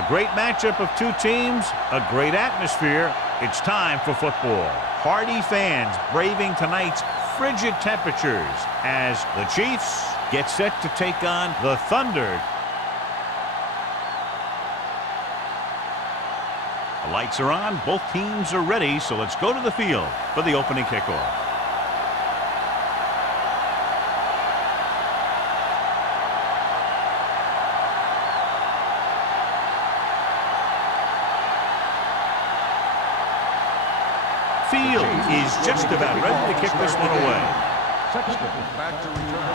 A great matchup of two teams, a great atmosphere. It's time for football. Hardy fans braving tonight's frigid temperatures as the Chiefs get set to take on the Thunder. The lights are on, both teams are ready, so let's go to the field for the opening kickoff. Field is just about ready to kick this one away. Back to return.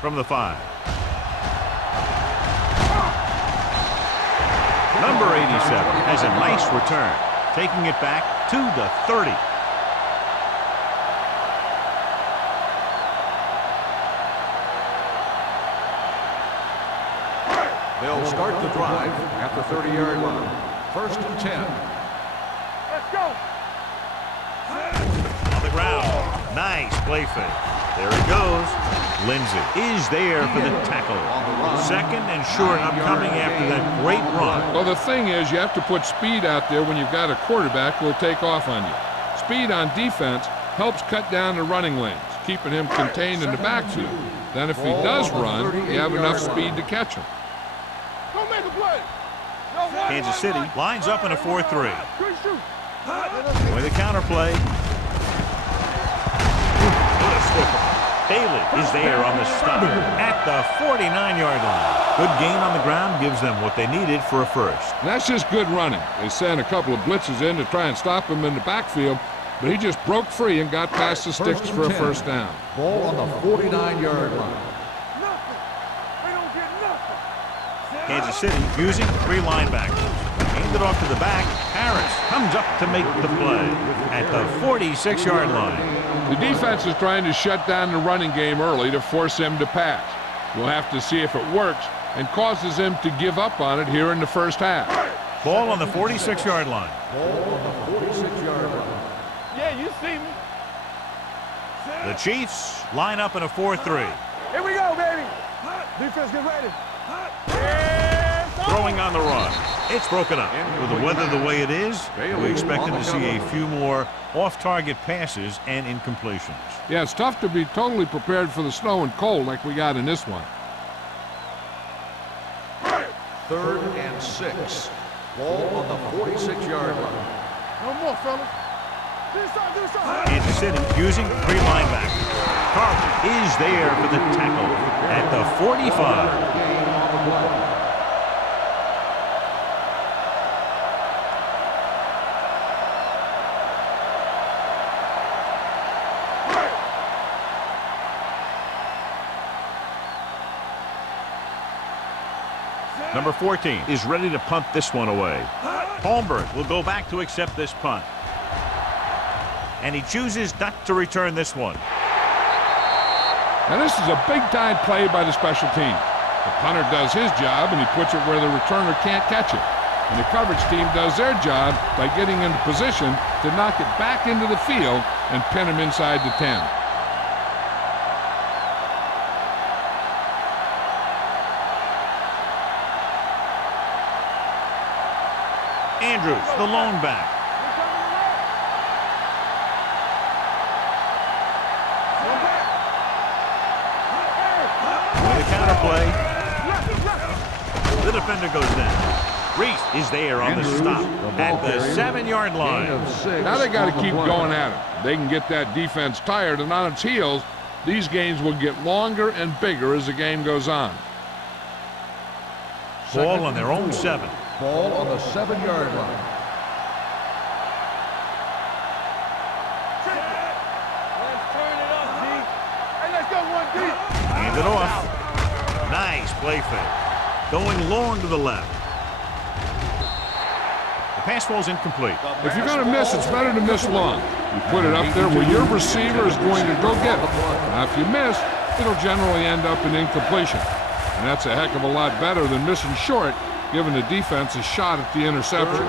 From the 5. Number 87 has a nice return, taking it back to the 30. They'll start the drive at the 30-yard line. 1st and 10. Let's go. On the ground. Nice play fake. There he goes. Lindsey is there for the tackle. 2nd and short upcoming after that great run. Well, the thing is, you have to put speed out there when you've got a quarterback who will take off on you. Speed on defense helps cut down the running lanes, keeping him contained in the backfield. Then if he does run, you have enough speed to catch him. Don't make a play. Kansas City lines up in a 4-3. With a counter play. Bailey is there on the stop at the 49-yard line. Good gain on the ground gives them what they needed for a first. And that's just good running. They sent a couple of blitzes in to try and stop him in the backfield, but he just broke free and got past the sticks for a first down. Ball on the 49-yard line. Kansas City using 3 linebackers. Aimed it off to the back. Harris comes up to make the play at the 46-yard line. The defense is trying to shut down the running game early to force him to pass. We'll have to see if it works and causes him to give up on it here in the first half. Ball on the 46-yard line. Ball on the 46-yard line. Yeah, you see me. The Chiefs line up in a 4-3. Here we go, baby. Defense, get ready. Throwing on the run. It's broken up. With the weather the way it is, we expected to see a few more off-target passes and incompletions. Yeah, it's tough to be totally prepared for the snow and cold like we got in this one. 3rd and 6. Ball on the 46-yard line. No more, fellas. Do something. Kansas City using 3 linebackers. Carter is there for the tackle at the 45. Number 14 is ready to punt this one away. Holmberg will go back to accept this punt. And he chooses not to return this one. Now this is a big-time play by the special team. The punter does his job and he puts it where the returner can't catch it. And the coverage team does their job by getting into position to knock it back into the field and pin him inside the 10. Andrews, the lone back. With a counter play. The defender goes down. Reese is there on the stop at the 7-yard line. Now they got to keep going at it. They can get that defense tired and on its heels. These games will get longer and bigger as the game goes on. Ball on their own 7. Ball on the 7-yard line. Hand it off. Nice play fake. Going long to the left. The pass ball's incomplete. If you're going to miss, it's better to miss long. You put it up there where your receiver is going to go get it. Now, if you miss, it'll generally end up in incompletion. And that's a heck of a lot better than missing short, giving the defense a shot at the interception.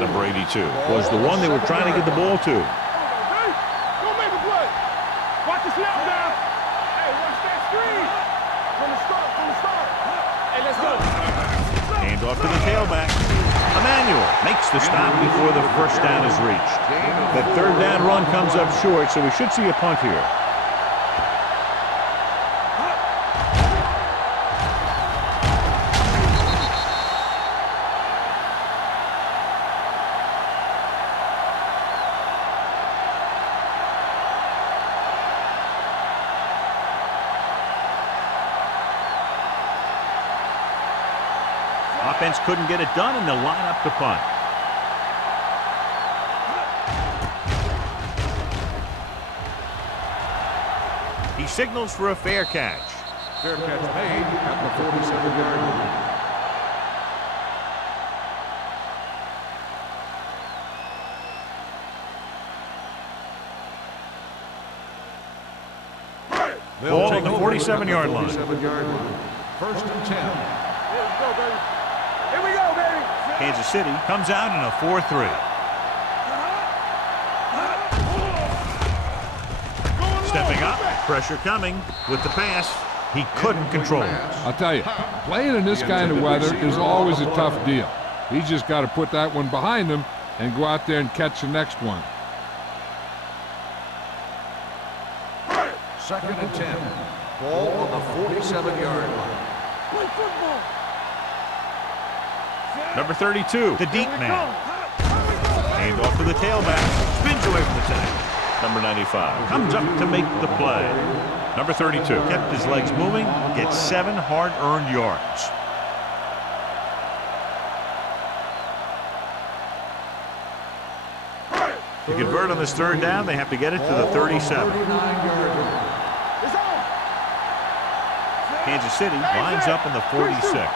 Number 82 was the one they were trying to get the ball to. Go make a play. Watch the snap down. Hey, watch that screen. From the start. Hey, let's go. Hand off to the tailback. Emmanuel makes the stop before the first down is reached. The third down run comes up short, so we should see a punt here. Offense couldn't get it done, and they'll line up to punt. He signals for a fair catch. Fair catch made at the 47-yard line. Ball on the 47-yard line. 47-yard line. First and 10. Let's go, baby. Here we go, baby. Kansas City comes out in a 4-3. Stepping up, pressure coming with the pass. He couldn't control it. I'll tell you, playing in this kind of weather is always a tough deal. He's just got to put that one behind him and go out there and catch the next one. Second and 10. Ball on the 47-yard line. Play football. Number 32, the deep man. Hand off to the tailback. Spins away from the tackle. Number 95 comes up to make the play. Number 32 kept his legs moving, gets 7 hard-earned yards. To convert on this third down, they have to get it to the 37. Kansas City lines up in the 46.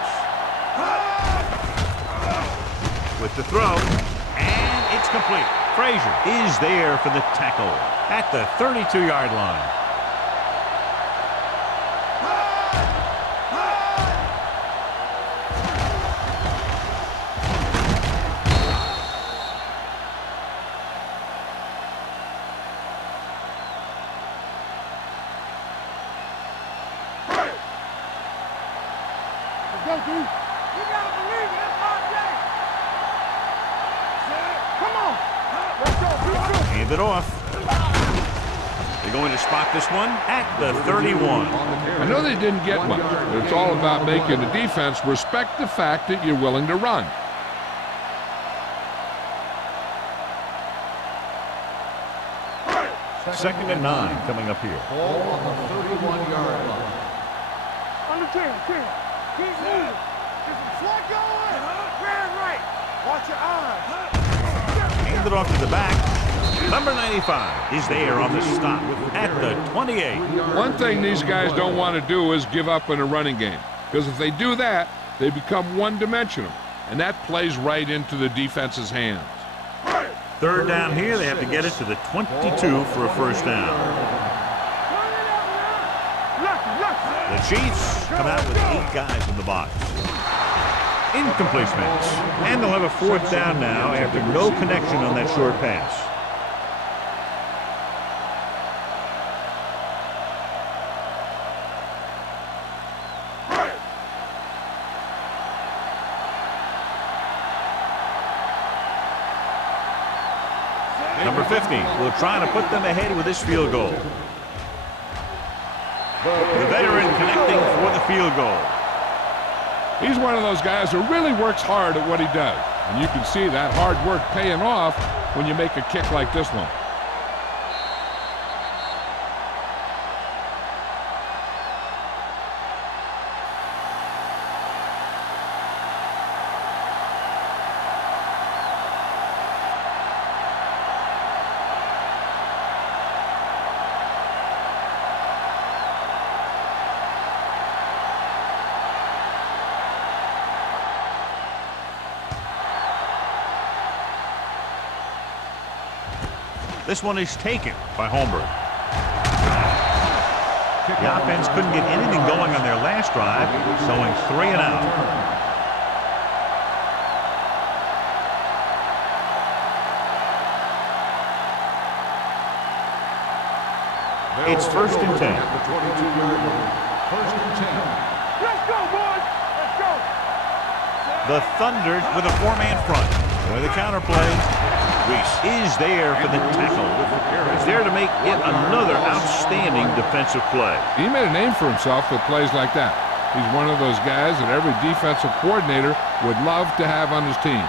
With the throw, and it's complete. Frazier is there for the tackle at the 32-yard line. Let's go, dude. You gotta believe it. It's our day. Come on. Let's go. Hand it off. They're going to spot this one at the 31. I know they didn't get much, but it's all about making the defense respect the fact that you're willing to run. Second and 9 coming up here. Ball on the 31-yard line. Under 10. Keep moving. Get some slot going. Grand right. Watch your eyes. Hand it off to the back. Number 95 is there on the stop at the 28. One thing these guys don't want to do is give up in a running game, because if they do that, they become one-dimensional, and that plays right into the defense's hands. Third down here, they have to get it to the 22 for a first down. The Chiefs come out with 8 guys in the box. Incompletions. And they'll have a fourth down now after no connection on that short pass. Number 50 will try to put them ahead with this field goal. The veteran connecting for the field goal. He's one of those guys who really works hard at what he does. And you can see that hard work paying off when you make a kick like this one. This one is taken by Holmberg. The offense couldn't get anything going on their last drive, going 3 and out. It's first and 10. At the 22-yard line. First and 10. Let's go, boys. Let's The Thunder with a four-man front. With a counter play. Reese is there for the tackle. He's there to make yet another outstanding defensive play. He made a name for himself with plays like that. He's one of those guys that every defensive coordinator would love to have on his team.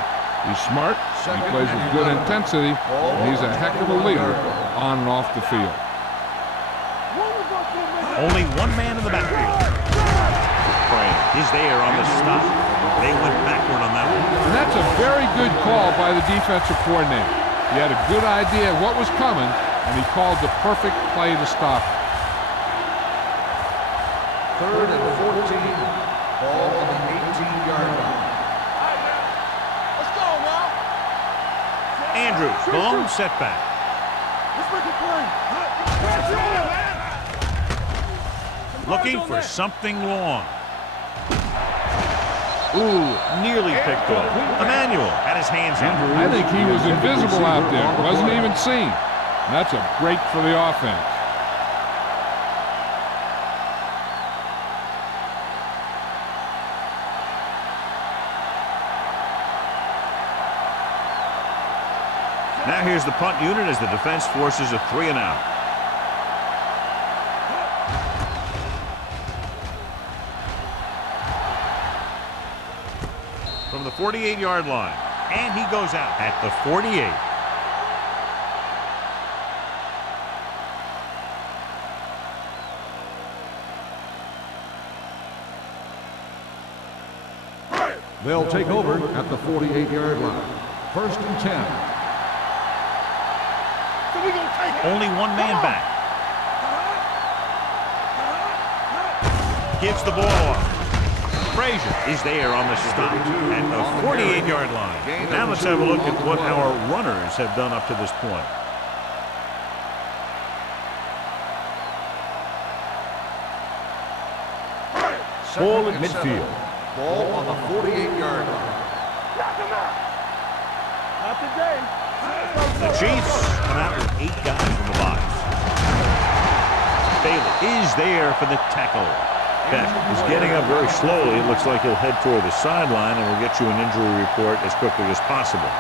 He's smart, he plays with good intensity, and he's a heck of a leader on and off the field. Only one man in the backfield. Crane is there on the stop. They went backward on that one. And that's a very good call by the defensive coordinator. He had a good idea of what was coming, and he called the perfect play to stop it. 3rd and 14. Ball on the 18-yard line. Let's go now. Andrews, the lone setback. Let's make a play. Looking for something long. Ooh, nearly picked off. Emmanuel had his hands out. I think he was invisible out there. Wasn't even seen. And that's a break for the offense. Now here's the punt unit as the defense forces a 3 and out. From the 48-yard line. And he goes out at the 48. They'll take over at the 48-yard line. 1st and 10. Only one man back. Gives the ball off. Frazier is there on the stop at the 48-yard line. Now let's have a look at what our runners have done up to this point. Ball at midfield. Ball on the 48-yard line. Not today. The Chiefs come out with 8 guys from the box. Bailey is there for the tackle. Beck is getting up very slowly. It looks like he'll head toward the sideline, and we'll get you an injury report as quickly as possible.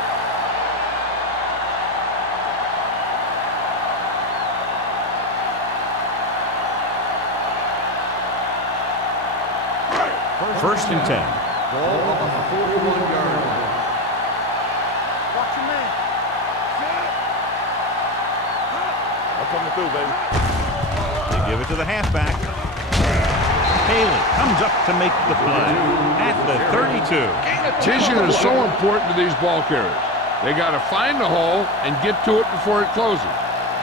First and 10. Ball on the 41-yard line. Watch your man. I'm coming through, baby. They give it to the halfback. Haley comes up to make the play at the 32. Vision is so important to these ball carriers. They got to find the hole and get to it before it closes.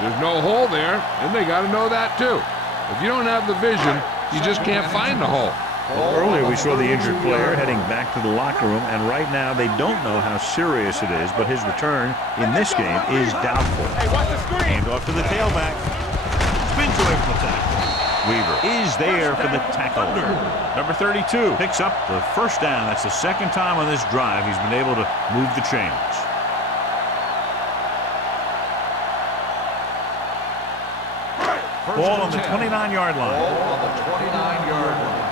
There's no hole there, and they got to know that too. If you don't have the vision, you just can't find the hole. Well, earlier we saw the injured player heading back to the locker room, and right now they don't know how serious it is, but his return in this game is doubtful. Hey, watch the screen. Hand off to the tailback. Spins away from the tackle. Weaver is there for the tackle. Number 32 picks up the first down. That's the second time on this drive he's been able to move the chains. Ball on the 29-yard line. Ball on the 29-yard line.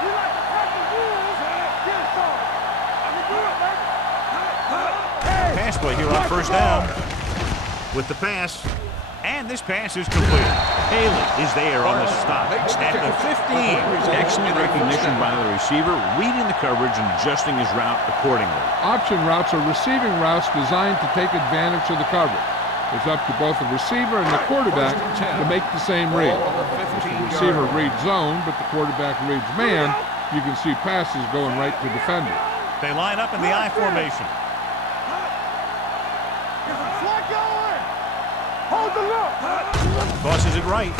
You like to tackle rules? Get it started. I can do it, baby. Pass play here on first down with the pass. And this pass is complete. Haley is there on the stop at the 15. Excellent recognition by the receiver, reading the coverage and adjusting his route accordingly. Option routes are receiving routes designed to take advantage of the coverage. It's up to both the receiver and the quarterback to make the same read. If the receiver reads zone, but the quarterback reads man, you can see passes going right to defender. They line up in the I formation. Flag going. Hold the look. Tosses it right.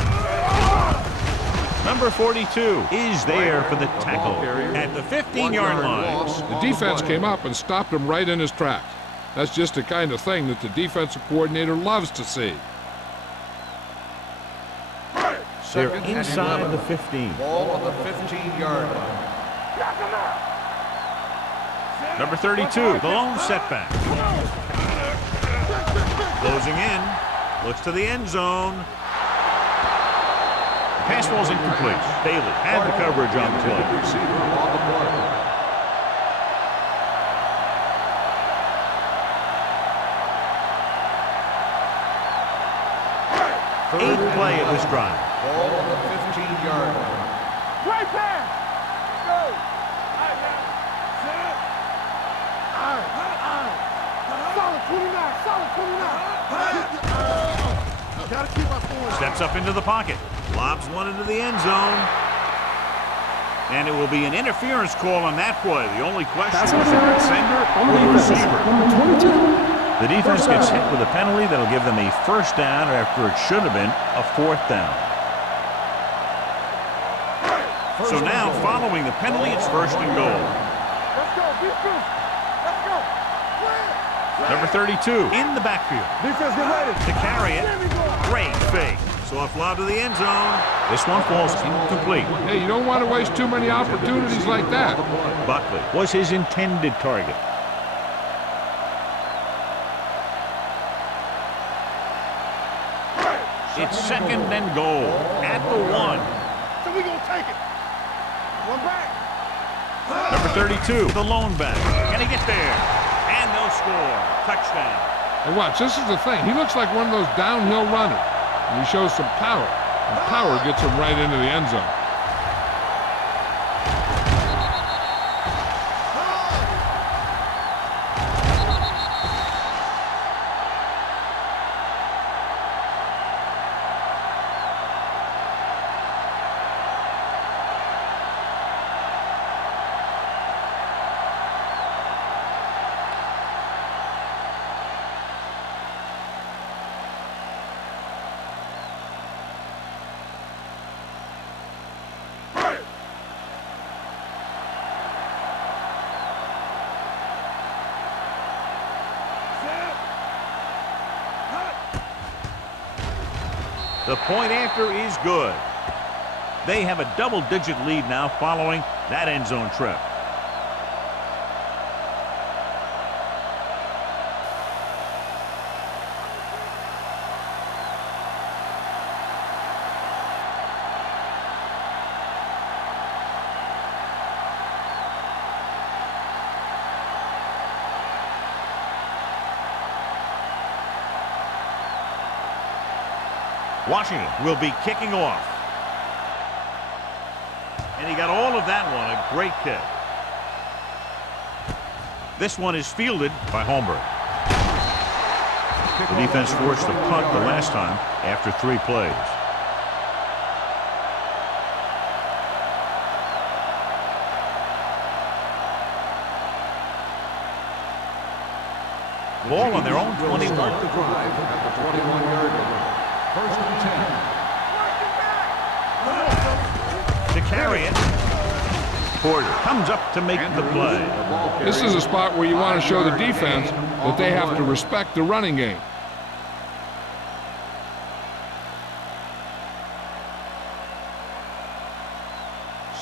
Number 42 is there for the tackle at the 15-yard line. The defense came up and stopped him right in his tracks. That's just the kind of thing that the defensive coordinator loves to see. They're inside the 15. Ball on the 15-yard line. Number 32, the lone setback. Closing in. Looks to the end zone. The pass ball's incomplete. Bailey had the coverage on the play. 8th play of this drive. Ball on the 15-yard line. Right pass. Let's go. All right, man. Set. All right. Solid 29. Solid 29. Gotta keep my forward. Steps up into the pocket. Lobs one into the end zone. And it will be an interference call on that play. The only question is the defender or the receiver. The defense gets hit with a penalty that'll give them a first down after it should have been a 4th down. So now, following the penalty, it's 1st and goal. Let's go. Defense. Let's go. Number 32 in the backfield. Defense, get ready. To carry it. Great fake. Soft lob to the end zone. This one falls incomplete. Hey, you don't want to waste too many opportunities like that. Buckley was his intended target. It's 2nd and goal at the 1. So we gonna take it. One back. Number 32, the lone back. Can he get there? And they'll score. Touchdown. And watch, this is the thing. He looks like one of those downhill runners. And he shows some power. And power gets him right into the end zone. The point after is good. They have a double-digit lead now following that end zone trip. Washington will be kicking off. And he got all of that one. A great kick. This one is fielded by Holmberg. The defense forced a punt the last time after 3 plays. Ball on their own 21. Start the drive at the 21-yard line. 1st and 10. To carry it. Porter comes up to make the play. This is a spot where you want to show the defense that they have to respect the running game.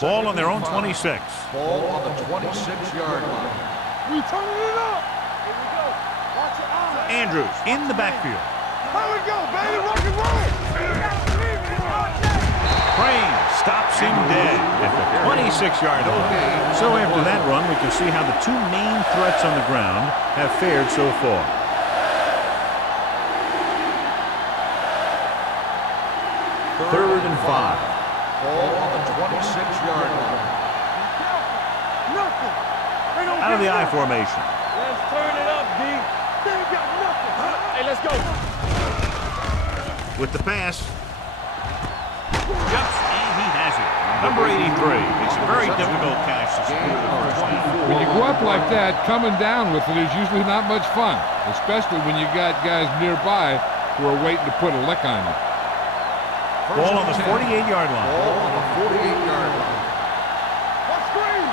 Ball on their own 26. Ball on the 26-yard line. We turning it up. Here we go. Watch your eyes. Andrews in the backfield. Here we go, baby. Rock and roll. Crane stops him dead at the 26-yard line. So after that run, we can see how the 2 main threats on the ground have fared so far. Third and 5. Ball on the 26-yard line. Nothing. They don't Out of the get I nothing. formation. Let's turn it up, D. They ain't got nothing. Hey, let's go. With the pass. Jumps, and he has it. Number 83. It's a very difficult catch to score the first down. When you go up like that, coming down with it is usually not much fun, especially when you got guys nearby who are waiting to put a lick on you. Ball on the 48-yard line. Ball on the 48-yard line. Let's screen.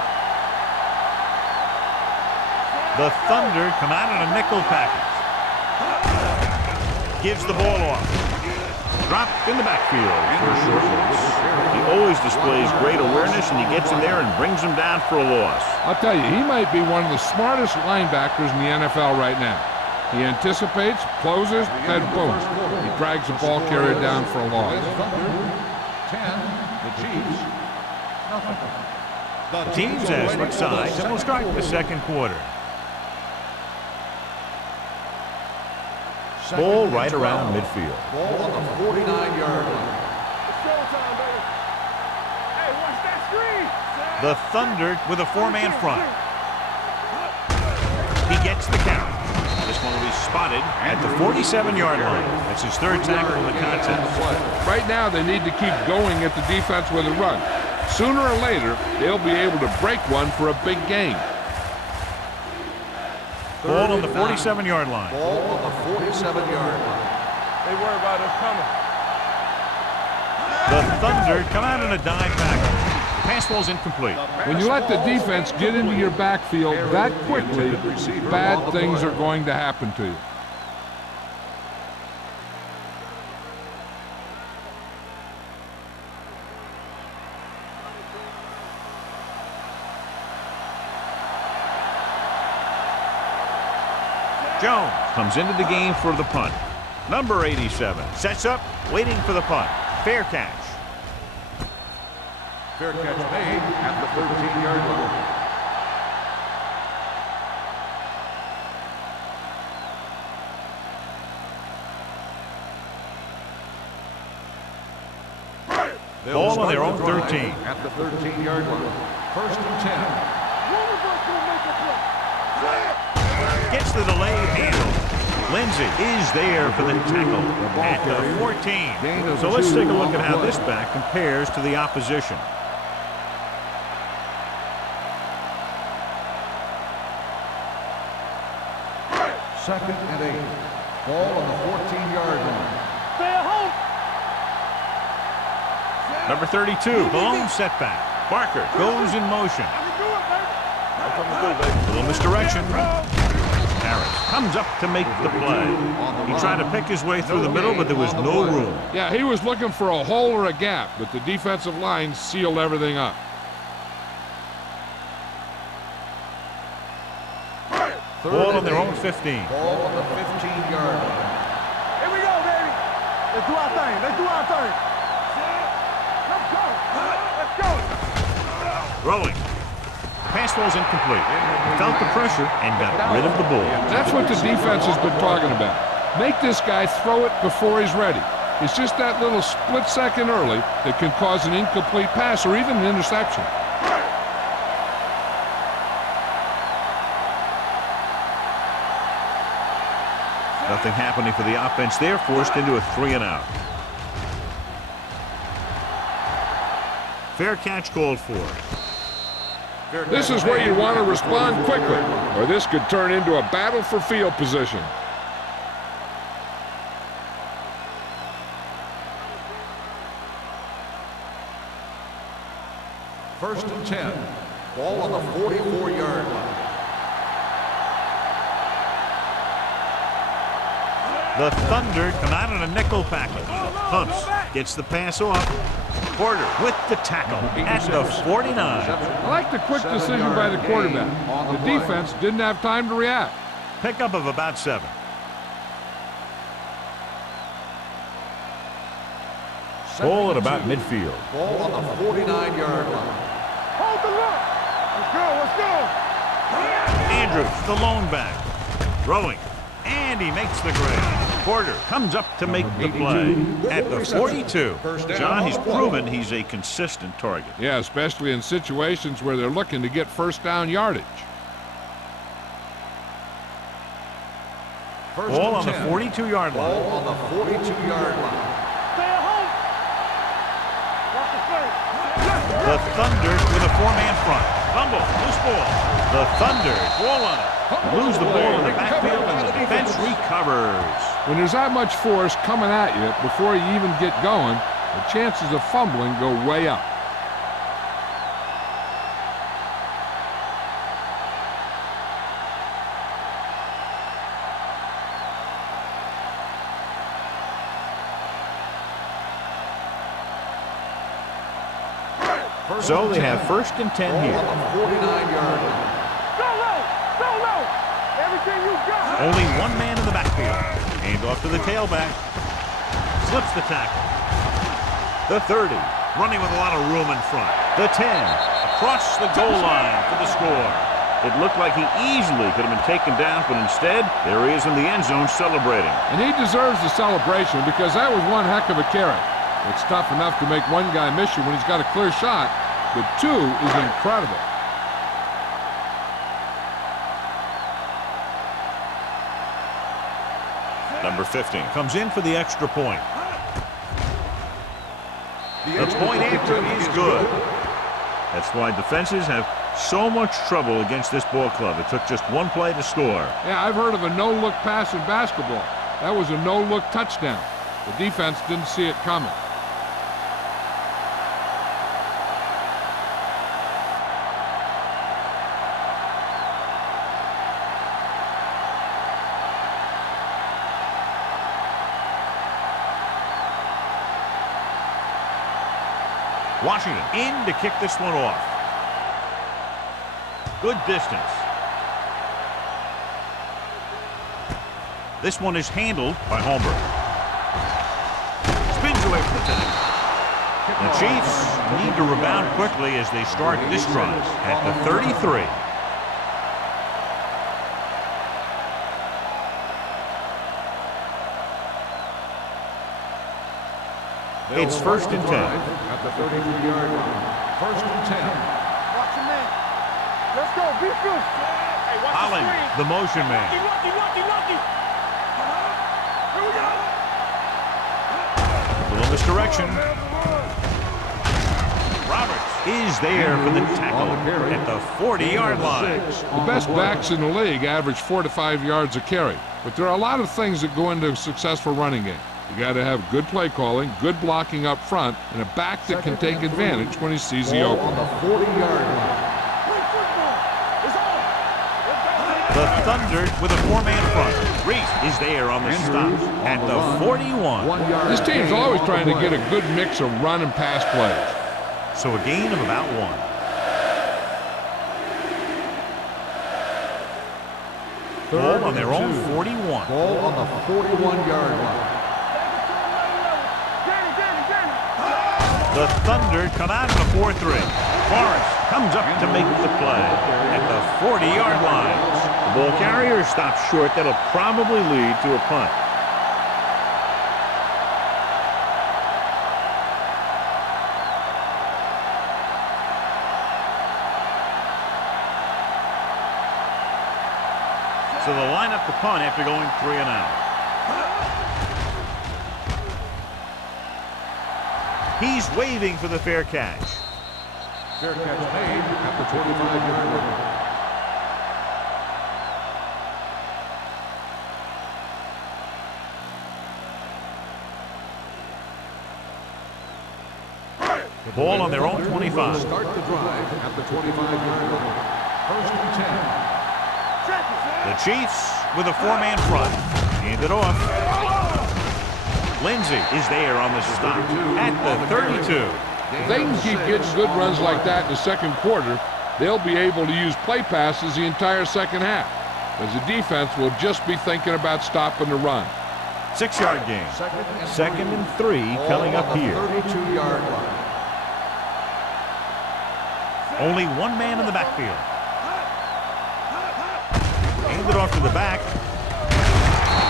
The Thunder come out in a nickel package. Gives the ball off. Dropped in the backfield for a short loss. He always displays great awareness, and he gets in there and brings him down for a loss. I'll tell you, he might be one of the smartest linebackers in the NFL right now. He anticipates, closes, then boom, he drags the ball carrier down for a loss. 10, the Chiefs, nothing. The teams as switch sides, and we'll start the second quarter. Ball right around midfield. Ball on the 49-yard line. It's showtime, baby. Hey, watch that screen. The Thunder with a four-man front. He gets the count. This one will be spotted at the 47-yard line. That's his third tackle of the contest. Right now, they need to keep going at the defense with a run. Sooner or later, they'll be able to break one for a big gain. Ball on the 47-yard line. Ball on the 47-yard line. They worry about us coming. The Thunder come out in a dime tackle. Pass ball's incomplete. When you let the defense get into your backfield that quickly, bad things are going to happen to you. Jones comes into the game for the punt. Number 87 sets up, waiting for the punt. Fair catch. Fair catch made at the 13-yard line. Ball on their own 13. At the 13-yard line. First and 10. One of us gonna make a play. Gets the delayed handle. Lindsey is there for the tackle at the 14. So let's take a look at how this back compares to the opposition. Second and 8. Ball on the 14-yard line. Stay at home. Number 32, the lone setback. Barker goes in motion. I can do it, baby. A little misdirection. Harris comes up to make the play. He tried to pick his way through the middle, but there was no room. Yeah, he was looking for a hole or a gap, but the defensive line sealed everything up. Ball on their own 15. Ball on the 15-yard line. Here we go, baby. Let's do our thing. Let's do our thing. Let's go. Let's go. Rolling. Pass ball's incomplete. Felt the pressure and got rid of the ball. That's what the defense has been talking about. Make this guy throw it before he's ready. It's just that little split second early that can cause an incomplete pass or even an interception. Nothing happening for the offense. They're forced into a 3-and-out. Fair catch called for. This is where you want to respond quickly, or this could turn into a battle for field position. First and 10. Ball on the 44-yard line. The Thunder come out in a nickel package. Humps gets the pass off. Porter with the tackle at the 49. I like the quick decision by the quarterback. The defense didn't have time to react. Pickup of about 7. Ball at about midfield. Ball on the 49-yard line. Hold the look. Let's go. Let's go. Andrews, the lone back. Throwing. And he makes the grab. Porter comes up to make the play at the 42. John, he's proven he's a consistent target. Yeah, especially in situations where they're looking to get first down yardage. Ball on the 42-yard line. Ball on the 42-yard line. Stay at home. Watch the play. The Thunder with a 4-man front. Fumble, loose ball. The Thunder ball on it. Lose the ball in the backfield and the defense recovers. When there's that much force coming at you before you even get going, the chances of fumbling go way up. So they have first and 10 Ball here. on the 49-yard line. Go low. Go low. Everything you got. Only one man in the backfield. Hand off to the tailback. Slips the tackle. The 30, running with a lot of room in front. The 10, across the goal line for the score. It looked like he easily could have been taken down, but instead, there he is in the end zone celebrating. And he deserves the celebration because that was one heck of a carry. It's tough enough to make one guy miss you when he's got a clear shot, but two is incredible. Number 15 comes in for the extra point. The point after is good. That's why defenses have so much trouble against this ball club. It took just one play to score. Yeah, I've heard of a no-look pass in basketball. That was a no-look touchdown. The defense didn't see it coming. Washington in to kick this one off. Good distance. This one is handled by Holmberg. Spins away from the tackle. The Chiefs need to rebound quickly as they start this drive at the 33. It's 1st and 10. At the 33-yard line. 1st and 10. Watch your man. Let's go. Be good. Hey, watch Holland, the motion man. Lucky. Here we go. A little misdirection. Roberts is there for the tackle at the 40-yard line. The best backs in the league average 4 to 5 yards a carry, but there are a lot of things that go into a successful running game. You got to have good play calling, good blocking up front, and a back that can take advantage when he sees the opening. On the 40-yard line. The Thunder with a 4-man front. Reese is there on the stop at the 41. This team's always trying to get a good mix of run and pass plays. So a gain of about 1. Ball on their own 41. Ball on the 41-yard line. The Thunder come out in the 4-3. Forrest comes up to make the play at the 40-yard line. The ball carrier stops short. That'll probably lead to a punt. So they'll line up the punt after going 3 and out. He's waving for the fair catch. Fair catch made at the 25-yard line. Ball on their own 25. Start the drive at the 25-yard line. 1st and 10. The Chiefs with a 4-man front. Hand it off. Lindsey is there on the stop at the 32. If they can keep getting good runs like that in the second quarter, they'll be able to use play passes the entire second half, as the defense will just be thinking about stopping the run. 6-yard gain. 2nd and 3 coming up here. 32-yard line. Only one man in the backfield. Hand it off to the back.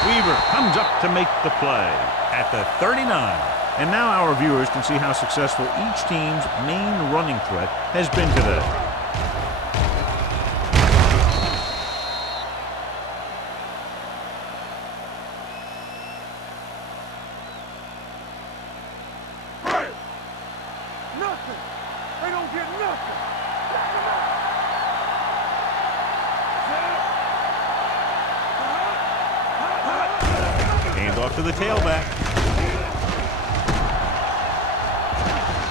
Weaver comes up to make the play at the 39. And now our viewers can see how successful each team's main running threat has been today. Nothing. They don't get nothing. Hands off to the tailback.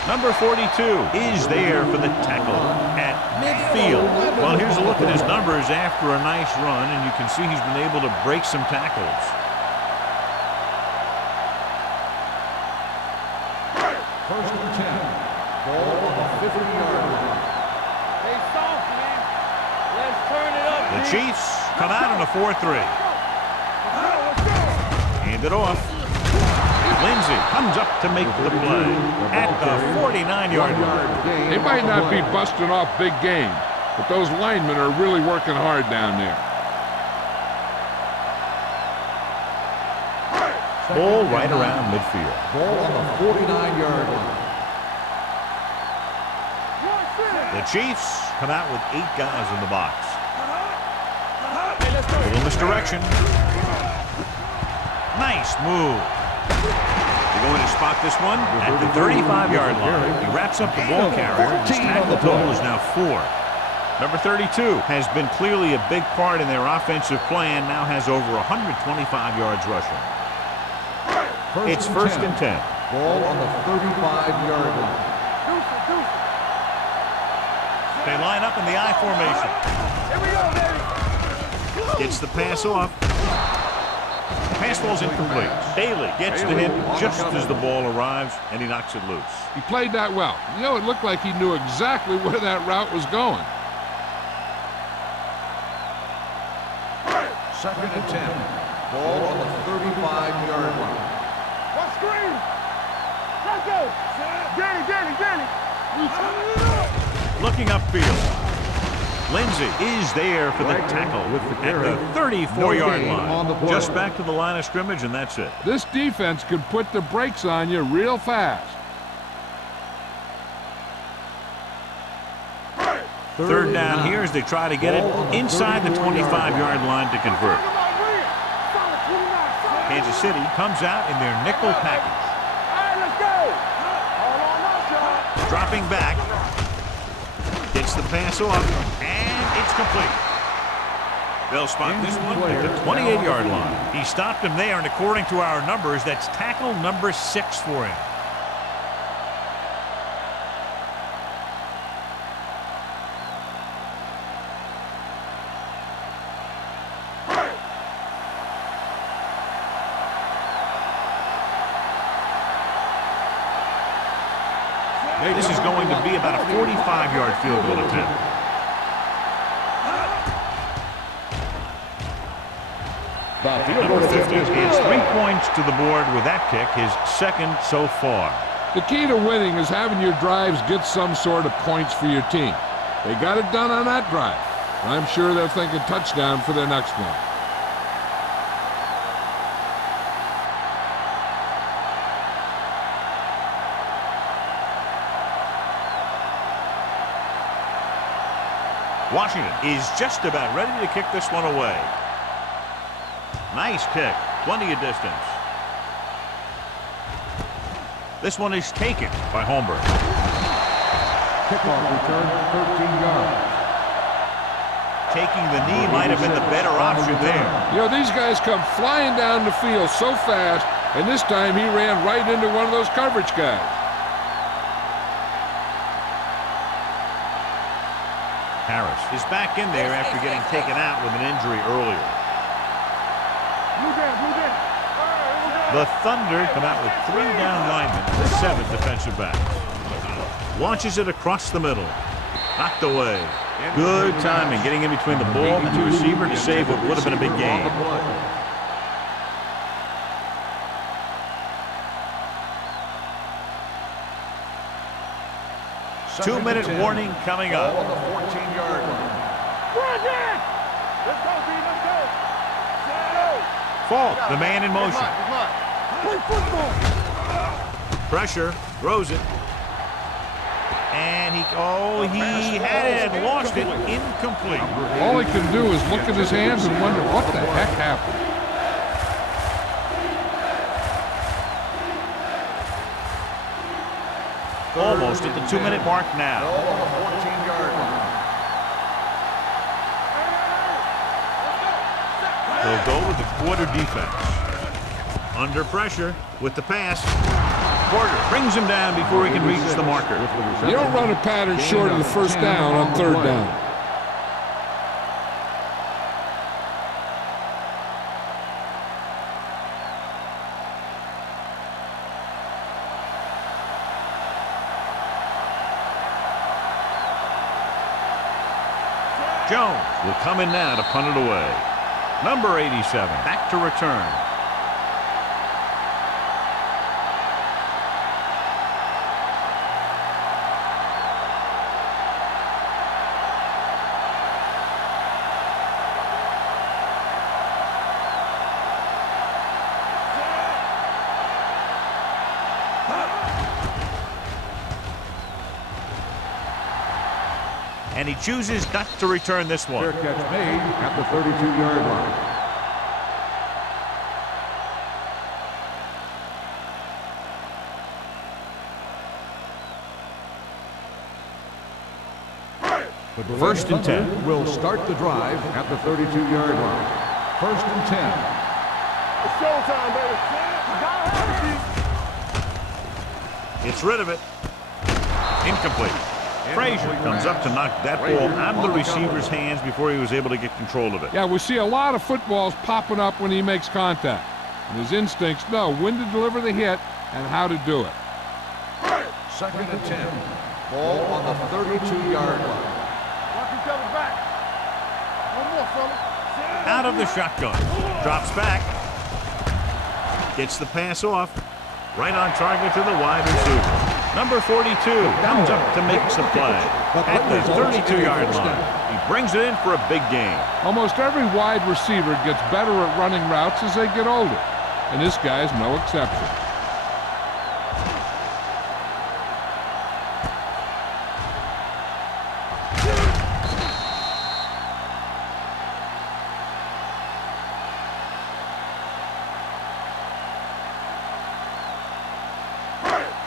Number 42 is there for the tackle at midfield. Well, here's a look at his numbers after a nice run, and you can see he's been able to break some tackles. First and 10. Ball on the 50-yard line. Hey, soft, man. Let's turn it up. The Chiefs come out in a 4-3. Hand it off. Lindsey comes up to make the play at the 49-yard line. They might not be busting off big game, But those linemen are really working hard down there. Ball right around midfield. Ball on the 49-yard line. The Chiefs come out with 8 guys in the box. A little misdirection. Nice move. They're going to spot this one at the 35-yard line. He wraps up the ball carrier. His tackle total is now 4. Number 32 has been clearly a big part in their offensive plan. Now has over 125 yards rushing. It's first and 10. Ball on the 35-yard line. They line up in the I formation. Here we go, baby. Gets the pass off. Pass ball's incomplete. Bailey gets the hit just as the ball arrives, and he knocks it loose. He played that well. You know, it looked like he knew exactly where that route was going. Second and 10. Ball on the 35-yard line. What screen? Let's go. Danny. Looking upfield. Lindsey is there for the tackle at the 34-yard line. Just back to the line of scrimmage, and that's it. This defense could put the brakes on you real fast. Third down here as they try to get it inside the 25-yard line to convert. Kansas City comes out in their nickel package. All right, let's go. Hold on now, Sean. Dropping back. Gets the pass off, and it's complete. They'll spot this one at the 28-yard line. He stopped him there, and according to our numbers, that's tackle number 6 for him. This is going to be about a 45-yard field goal attempt. Number 50 adds 3 points to the board with that kick, his second so far. The key to winning is having your drives get some sort of points for your team. They got it done on that drive. I'm sure they'll think a touchdown for their next one. Washington is just about ready to kick this one away. Nice kick. Plenty of distance. This one is taken by Holmberg. Kickoff return, 13 yards. Taking the knee might have been the better option there. You know, these guys come flying down the field so fast, and this time he ran right into one of those coverage guys. Harris is back in there after getting taken out with an injury earlier. The Thunder come out with 3 down linemen and 7 defensive backs. Launches it across the middle. Knocked away. Good timing getting in between the ball and the receiver to save what would have been a big game. Two-minute warning coming up. On the 14-yard line. Let's go, B. Let's go. Fault, the man in motion. Play football. Pressure, throws it. And he had it, lost it, incomplete. All he can do is look at his hands and wonder what the heck happened. Almost at the 2-minute mark now. On the 14-yard line. They'll go with the quarter defense. Under pressure with the pass. Porter brings him down before he can reach the marker. You don't run a pattern short of the first down on third down. Jones will come in now to punt it away. Number 87 back to return. and he chooses not to return this one. Fair catch made at the 32-yard line. First and 10. Will start the drive at the 32-yard line. First and 10. It's showtime, baby. Gotta have it. Gets rid of it. Incomplete. Frazier comes up to knock that ball out of the receiver's hands before he was able to get control of it. Yeah, we see a lot of footballs popping up when he makes contact. And his instincts know when to deliver the hit and how to do it. Second and 10. Ball on the 32-yard line. Watch each other back. One more, fella. Out of the shotgun. Drops back. Gets the pass off. Right on target to the wide receiver. Number 42 comes up to make the play at the 32-yard line. He brings it in for a big gain. Almost every wide receiver gets better at running routes as they get older. And this guy is no exception.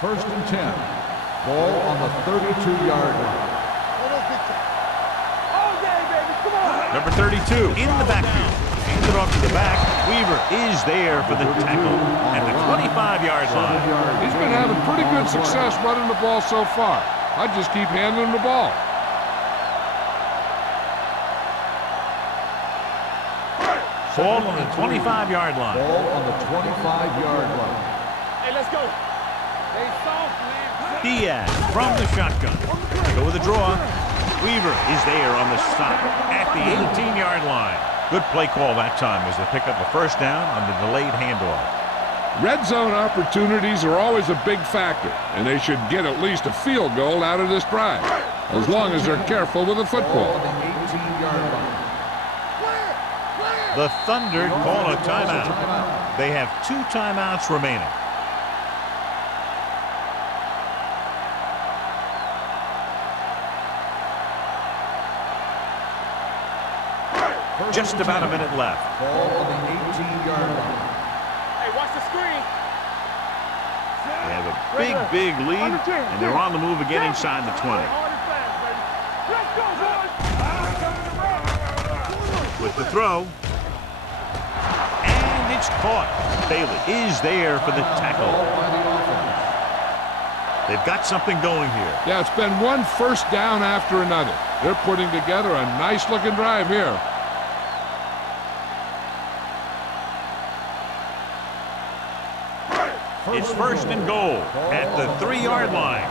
First and 10. Ball on the 32-yard line. All day, baby. Come on. Number 32 in the backfield. Hands it off to the back. Weaver is there for the tackle at the 25-yard line. He's been having pretty good success running the ball so far. I just keep handing him the ball. Ball on the 25-yard line. Ball on the 25-yard line. Hey, let's go. Hey, soft, man. Diaz from the shotgun. Go with the draw. Weaver is there on the stop at the 18-yard line. Good play call that time as they pick up a first down on the delayed handoff. Red zone opportunities are always a big factor, and they should get at least a field goal out of this drive, as long as they're careful with the Ball football. on the 18-yard line. The Thunder call a timeout. They have 2 timeouts remaining. Just about a minute left. Ball on the 18-yard line. Hey, watch the screen. They have a big lead, and they're on the move again inside the 20. Hard and fast, baby. Let's go, boys. With the throw. And it's caught. Bailey is there for the tackle. Ball by the offense. They've got something going here. Yeah, it's been one first down after another. They're putting together a nice-looking drive here. It's first and goal at the 3-yard line.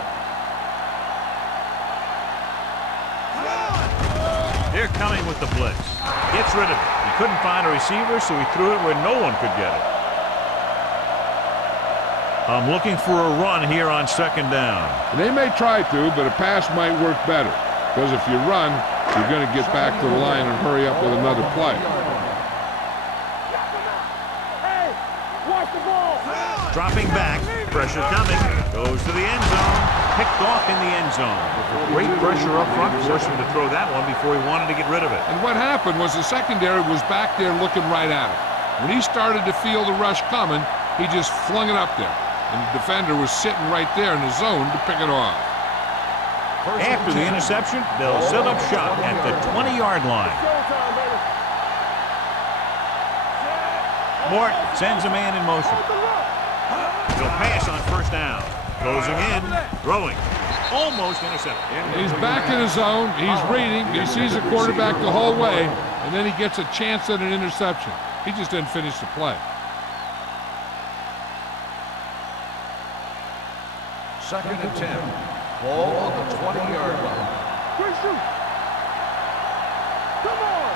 They're coming with the blitz. Gets rid of it. He couldn't find a receiver, so he threw it where no one could get it. I'm looking for a run here on second down. They may try to, but a pass might work better. Because if you run, you're going to get back to the line and hurry up with another play. Hey, watch the ball. Dropping back. Pressure coming. Goes to the end zone. Picked off in the end zone. Great pressure up front. Forced him to throw that one before he wanted to get rid of it. And what happened was the secondary was back there looking right at him. When he started to feel the rush coming, he just flung it up there. And the defender was sitting right there in the zone to pick it off. After the interception, they'll set up shop at the 20-yard line. Showtime, baby. Mort sends a man in motion. He'll pass on first down. Closing in, throwing. Almost intercepted. He's back in his zone. He's reading. He sees the quarterback the whole way, and then he gets a chance at an interception. He just didn't finish the play. Second and 10. Ball on the 20-yard line. Quick shoot. Come on.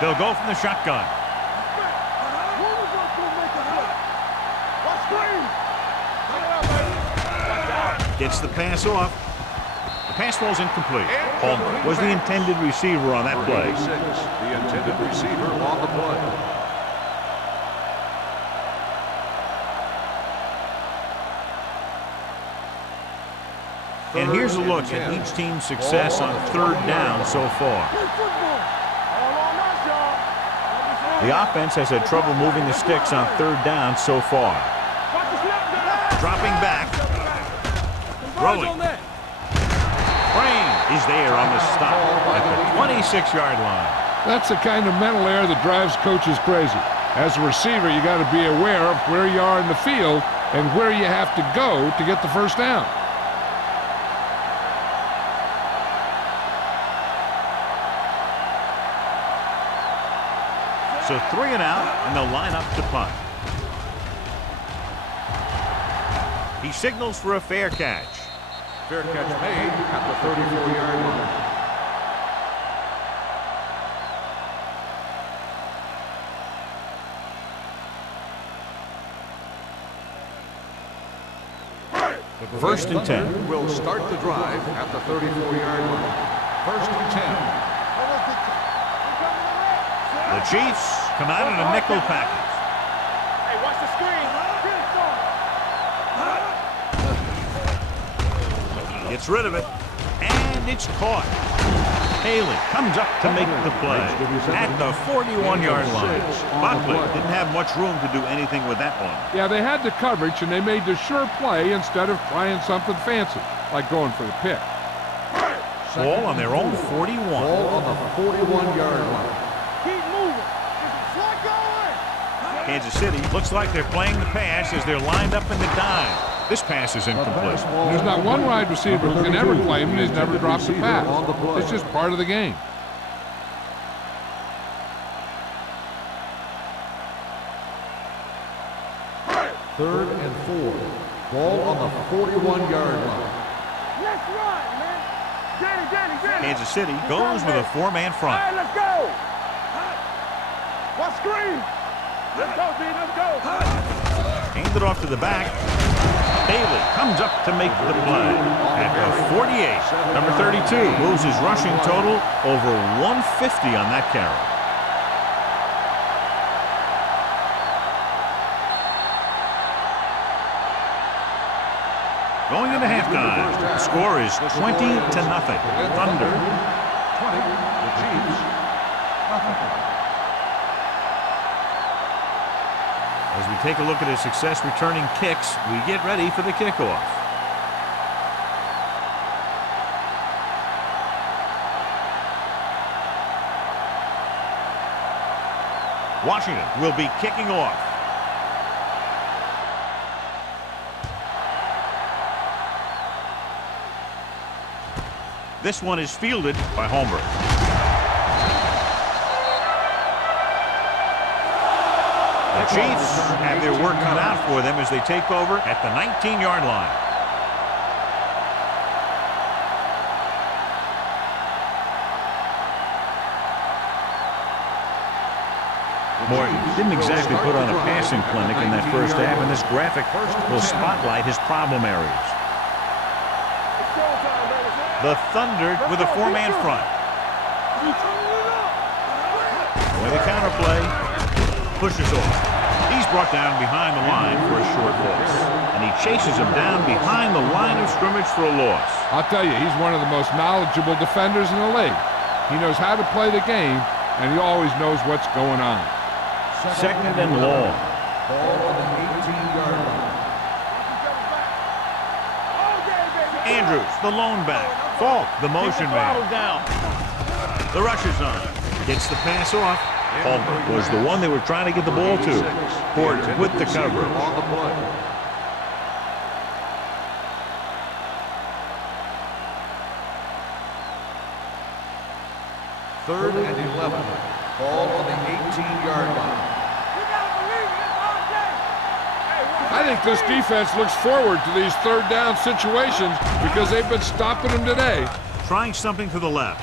They'll go from the shotgun. Watch screen. Gets the pass off. The pass ball's incomplete. Palmer was the intended receiver on that play. 86, the intended receiver on the play. And here's a look at each team's success on third down so far. The offense has had trouble moving the sticks on third down so far. Dropping back. Throwing. Brain is there on the stop at the 26-yard line. That's the kind of mental error that drives coaches crazy. As a receiver, you got to be aware of where you are in the field and where you have to go to get the first down. So 3 and out, and they'll line up to punt. He signals for a fair catch. Fair catch made at the 34-yard line. First and 10. Will start the drive at the 34-yard line. First and 10. The Chiefs come out in a nickel package. Hey, watch the screen. Gets rid of it, and it's caught. Haley comes up to make the play at the 41-yard line. Buckley didn't have much room to do anything with that one. Yeah, they had the coverage, and they made the sure play instead of trying something fancy, like going for the pick. Ball on their own 41. Ball on the 41-yard line. Keep moving. Slot going. Kansas City looks like they're playing the pass as they're lined up in the dime. This pass is incomplete. There's not one wide receiver who can ever claim that he's never dropped a pass. It's just part of the game. Third and 4. Ball on the 41-yard line. Let's run, man. Danny. Kansas City goes with a 4-man All front. right, let's go. What screen? Let's go, D. Let's go. Hand it off to the back. Bailey comes up to make the play at the 48. Number 32 moves his rushing total over 150 on that carry. Going into halftime, the score is 20-0. Thunder. 20, the Chiefs, nothing. As we take a look at his success returning kicks, we get ready for the kickoff. Washington will be kicking off. This one is fielded by Holmberg. The Chiefs have their work cut out for them as they take over at the 19-yard line. Morton didn't exactly put on a passing clinic in that first half, and this graphic will spotlight his problem areas. The Thunder with a 4-man front. With a counterplay, pushes off. He's brought down behind the line for a short loss. And he chases him down behind the line of scrimmage for a loss. I'll tell you, he's one of the most knowledgeable defenders in the league. He knows how to play the game, and he always knows what's going on. Second and long. Ball on the 18-yard line. Andrews, the lone back. Falk, the motion man. The rush is on. Gets the pass off. Holmberg was the one they were trying to get the ball to. Gordon with the coverage. On the play. Third and 11. Ball on the 18-yard line. I think this defense looks forward to these third down situations because they've been stopping them today. Trying something to the left.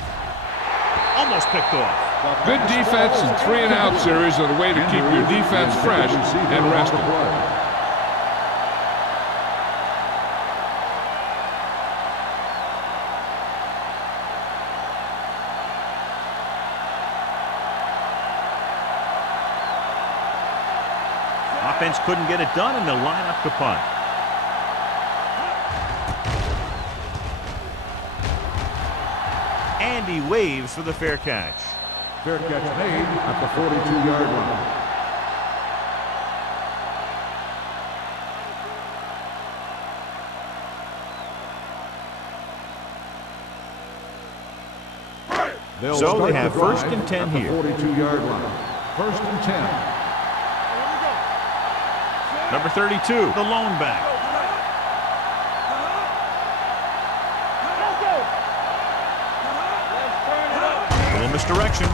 Almost picked off. Good defense and 3-and-out series are the way to keep your defense fresh and rested. Offense couldn't get it done, and they'll line up to punt. and he waves for the fair catch. Fair catch made at the 42-yard line. So they have first and 10 here. 42-yard line. First and 10. Number 32, the lone back. Little misdirection.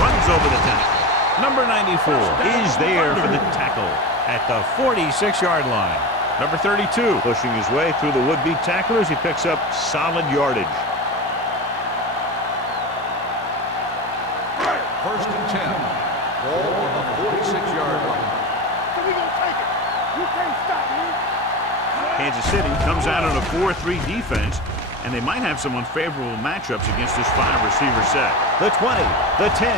Runs over the tackle. Number 94 is there for the tackle at the 46-yard line. Number 32 pushing his way through the would-be tacklers. He picks up solid yardage. First and 10. Ball on the 46-yard line. We gonna take it. You can't stop me. Kansas City comes out on a 4-3 defense, and they might have some unfavorable matchups against this 5-receiver set. The 20, the 10,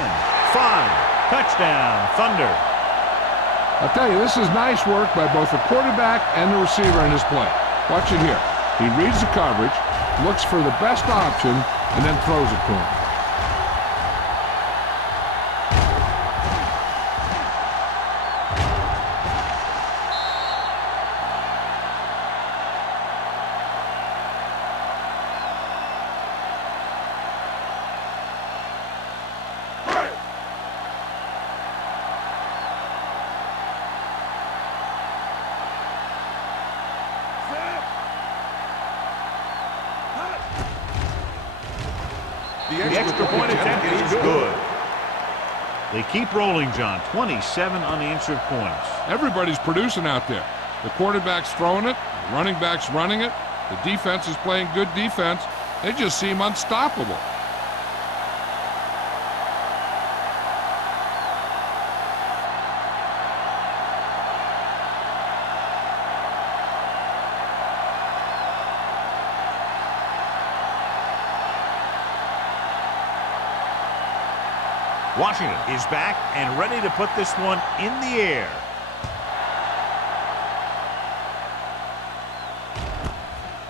5, touchdown, Thunder. I'll tell you, this is nice work by both the quarterback and the receiver in his play. Watch it here. He reads the coverage, looks for the best option, and then throws it to him. The extra point attempt is good. They keep rolling, John. 27 unanswered points. Everybody's producing out there. The quarterback's throwing it, the running back's running it, the defense is playing good defense. They just seem unstoppable. Washington is back and ready to put this one in the air.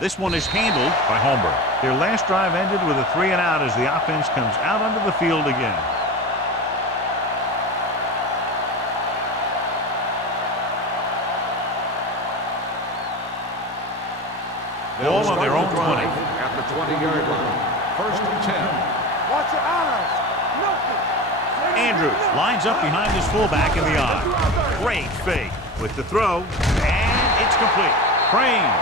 This one is handled by Holmberg. Their last drive ended with a 3-and-out as the offense comes out onto the field again. Ball on their own 20. At the 20-yard line. First and 10. Watch your eyes. Nothing. Andrews lines up behind his fullback in the eye. Great fake with the throw, and it's complete. Crane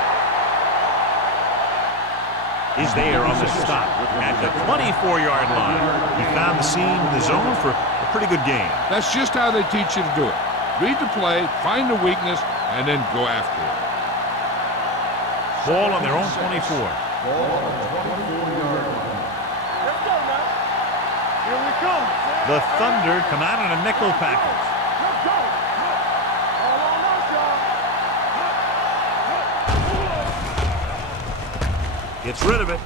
is there on the stop at the 24-yard line. He found the seam in the zone for a pretty good game. That's just how they teach you to do it. Read the play, find the weakness, and then go after it. Ball on their own 24. Ball on the 24-yard line. Let's go now. Here we come. The Thunder come out in a nickel package. Let's go. All on us, y'all. Gets rid of it.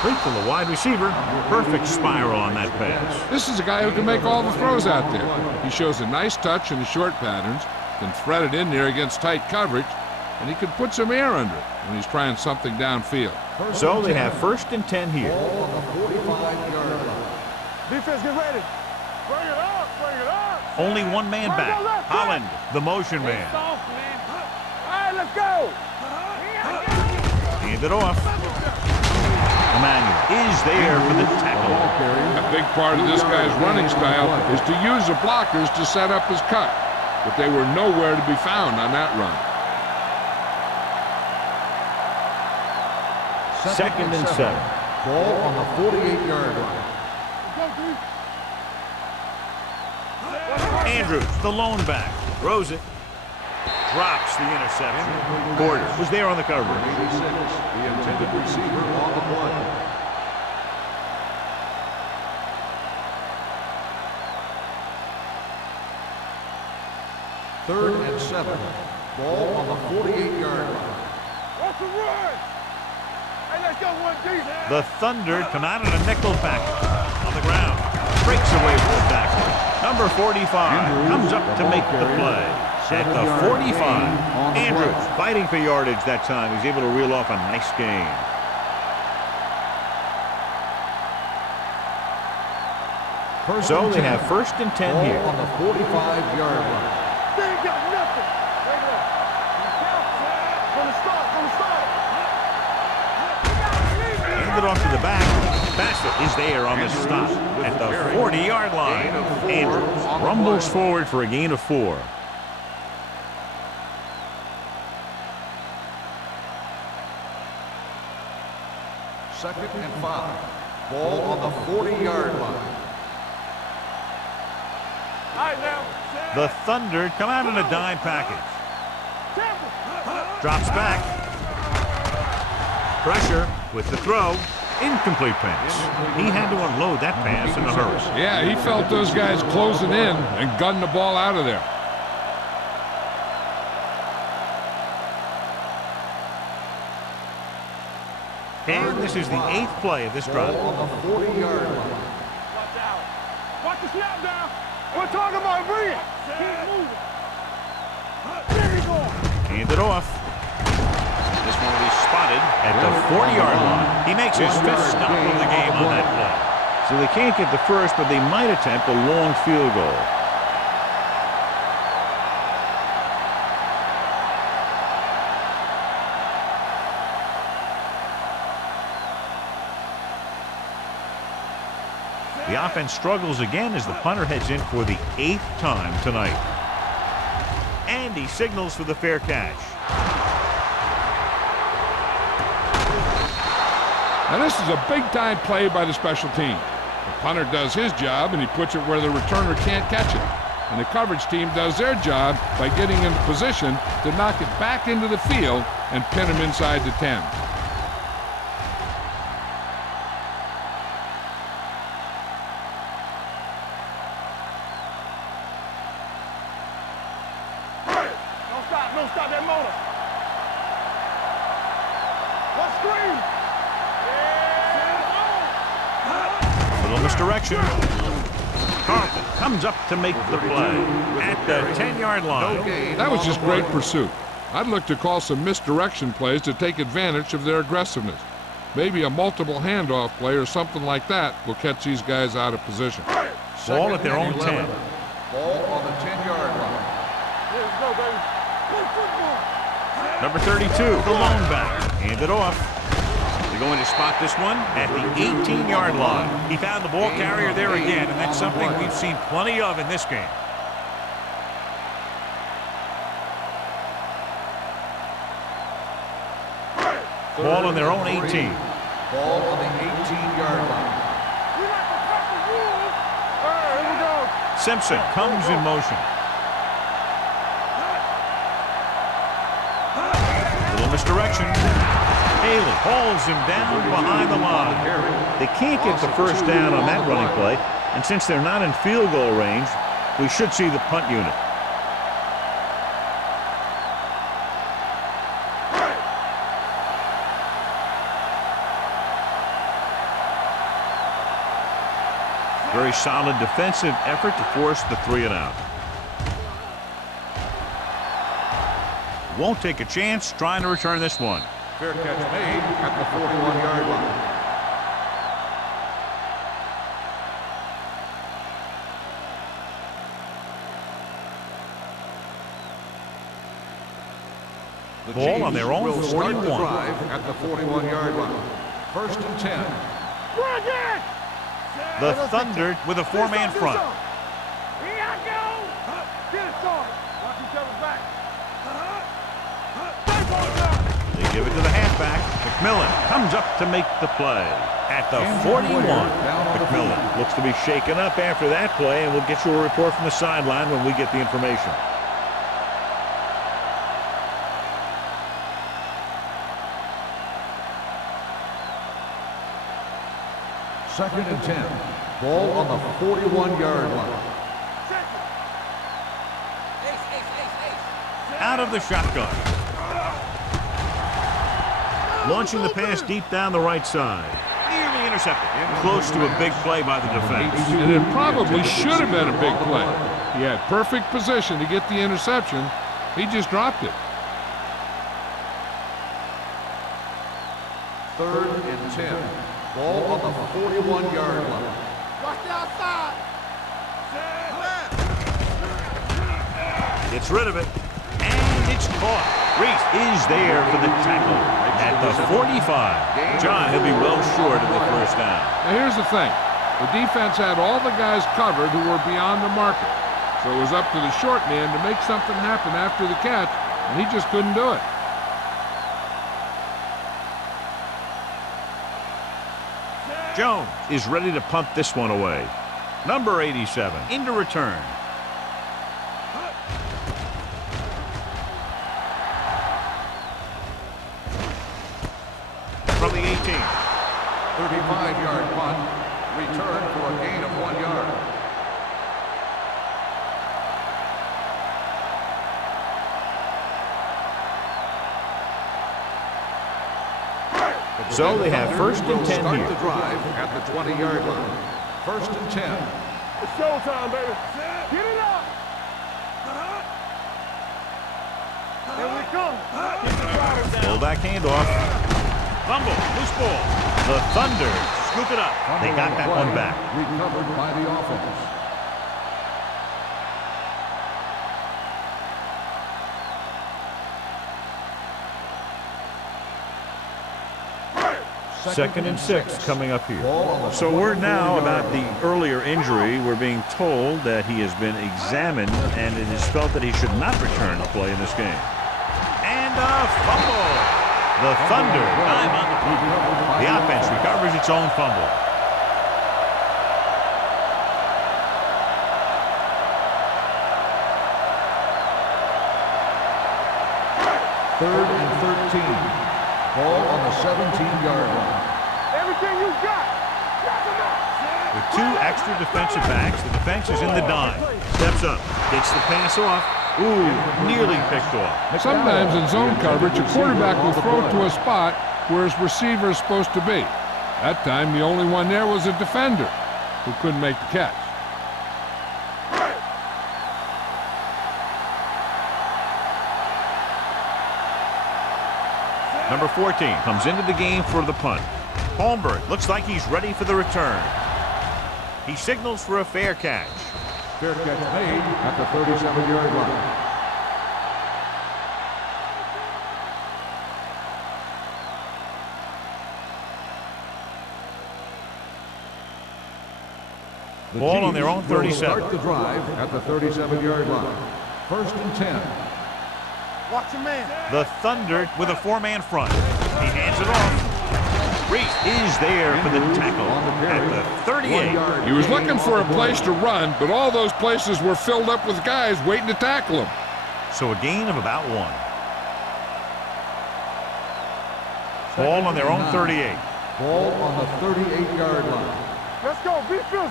Complete to the wide receiver. Perfect spiral on that pass. This is a guy who can make all the throws out there. He shows a nice touch in the short patterns, can thread it in there against tight coverage, and he can put some air under it when he's trying something downfield. So they have first and 10 here. Ball on the 45-yard line. Defense, get ready. Bring it up. Bring it up. Only one man back. Holland, the motion man. All right, let's go. Hand it off. Emmanuel is there for the tackle. A big part of this guy's running style is to use the blockers to set up his cut, but they were nowhere to be found on that run. Second and 7. Ball on the 48-yard line. Andrews, the lone back, throws it, drops the interception. Porter was there on the coverage. 86, the intended receiver on the play. Third and 7. Ball on the 48-yard line. What's the run? Hey, let's go one deep. The Thunder come out in a nickel package on the ground. Breaks away from the tackle. Number 45 comes up to make the play at the 45. Andrews fighting for yardage that time. He's able to reel off a nice gain. So they have 1st and 10 here. On the 45-yard line. They ain't got nothing. Right there. From the start. Hand it off to the back. Bassett is there on the stop at the 40-yard line. Andrews rumbles forward for a gain of 4. Second and 5. Ball on the 40-yard line. All right, now. The Thunder come out in a dime package. Drops back. Pressure with the throw. Incomplete pass. He had to unload that pass in a hurry. Yeah, he felt those guys closing in and gunned the ball out of there. And this is the 8th play of this drive. Ball on the 40-yard line. Watch out. Watch the snap down. We're talking about Bria. Keep moving. There he goes. Hand it off. This one will be spotted at the 40-yard line. He makes his 5th stop of the game on that play. So they can't get the first, but they might attempt a long field goal. The offense struggles again as the punter heads in for the 8th time tonight. And he signals for the fair catch. Now this is a big-time play by the special team. The punter does his job, and he puts it where the returner can't catch it. And the coverage team does their job by getting into position to knock it back into the field and pin him inside the 10. Don't stop that motor. Let's scream. Little misdirection. Carlton comes up to make the play at the 10-yard line. That was just great pursuit. I'd look to call some misdirection plays to take advantage of their aggressiveness. Maybe a multiple handoff play or something like that will catch these guys out of position. Ball at their own 10. Ball on the 10-yard line. Let's go, baby. Play football. Number 32, the lone back. Hand it off. They're going to spot this one at the 18-yard line. He found the ball carrier there again, and that's something we've seen plenty of in this game. Ball on their own 18. Ball on the 18-yard line. We like to cut the rules. All right, here we go. Simpson comes in motion. Little misdirection. Haley hauls him down behind the line. They can't get the first down on that running play, and since they're not in field goal range, we should see the punt unit. Very solid defensive effort to force the 3-and-out. Won't take a chance trying to return this one. Fair catch made at the 41-yard line. The Ball on their own will start the 41. drive at the 41-yard line. 1st and 10. Run again. The Thunder with a 4-man front. Here I go. Get it started. Watch each other's back. Stay ball down. They give it to the halfback. McMillan comes up to make the play at the 41. McMillan looks to be shaken up after that play, and we'll get you a report from the sideline when we get the information. Second and 10. Ball on the 41-yard line. Out of the shotgun. Launching the pass deep down the right side. Nearly intercepted. Close to a big play by the defense. And it probably should have been a big play. He had perfect position to get the interception. He just dropped it. 3rd and 10. Ball on the 41-yard line. Watch the outside. Gets rid of it, and it's caught. Reese is there for the tackle at the 45. John, he'll be well short of the first down. Now here's the thing. The defense had all the guys covered who were beyond the marker. So it was up to the short man to make something happen after the catch, and he just couldn't do it. Jones is ready to punt this one away. Number 87 into return. From the 18. 35-yard punt. Return for a gain of 1 yard. So they have first and 10 Start here. the drive at the 20-yard line. First and 10. It's showtime, baby. Get it up. Here we come. Keep the drivers down. Fullback handoff. Fumble, loose ball. The Thunder scoop it up. They got that one back. Recovered by the offense. Second and 6 coming up here. So word now about the earlier injury. We're being told that he has been examined and it is felt that he should not return to play in this game. And a fumble. The Thunder dive on the punt. The offense recovers its own fumble. Third and 13. Ball on the 17-yard line. Everything you got. Drop him out. With two extra defensive backs, the defense is in the dime. Steps up, gets the pass off. Ooh, nearly picked off. Sometimes in zone coverage, a quarterback will throw to a spot where his receiver is supposed to be. That time, the only one there was a defender who couldn't make the catch. Number 14 comes into the game for the punt. Holmberg looks like he's ready for the return. He signals for a fair catch. Fair catch made at the 37-yard line. The Ball on Chiefs their own will 37. Start the drive at the 37-yard line. First and 10. Watch your man. The Thunder with a four-man front. He hands it off. Reese is there for the tackle at the 38. He was looking for a place to run, but all those places were filled up with guys waiting to tackle him. So a gain of about 1. Ball on their own 38. Ball on the 38-yard line. Let's go. Be physical.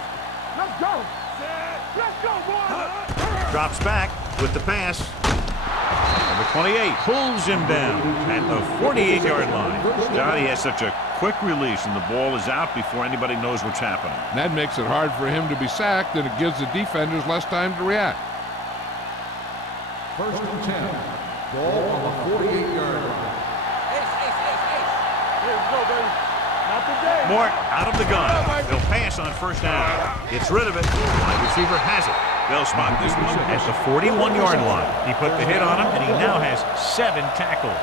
Let's go. Let's go, boys. Drops back with the pass. Number 28 pulls him down at the 48-yard line. Johnny has such a quick release and the ball is out before anybody knows what's happening. And that makes it hard for him to be sacked, and it gives the defenders less time to react. First and 10. Ball on the 48-yard line. Here we go, baby. Not today. Mort out of the gun. They'll pass on first down. Gets rid of it. Wide receiver has it. They'll spot this one at the 41-yard line. He put the hit on him, and he now has 7 tackles.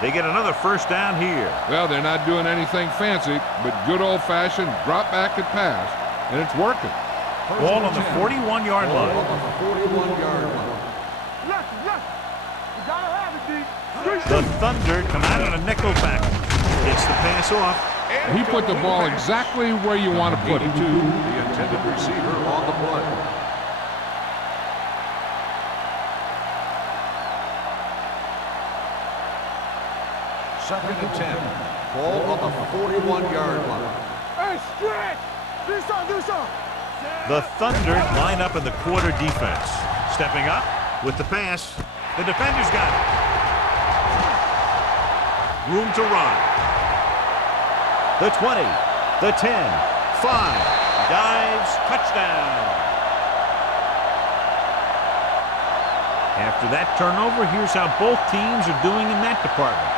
They get another first down here. Well, they're not doing anything fancy, but good old-fashioned drop back and pass, and it's working. Ball on the 41-yard line. Ball on the 41-yard line. Left. You gotta have it, D. The Thunder come out on a nickel back. Gets the pass off. He put the ball exactly where you want to put it. 82, the intended receiver on the play. Second and 10. Ball on the 41-yard line. Hey, stretch. Do something. The Thunder line up in the quarter defense. Stepping up with the pass. The defender's got it. Room to run. The 20, the 10, 5, dives, touchdown. After that turnover, here's how both teams are doing in that department.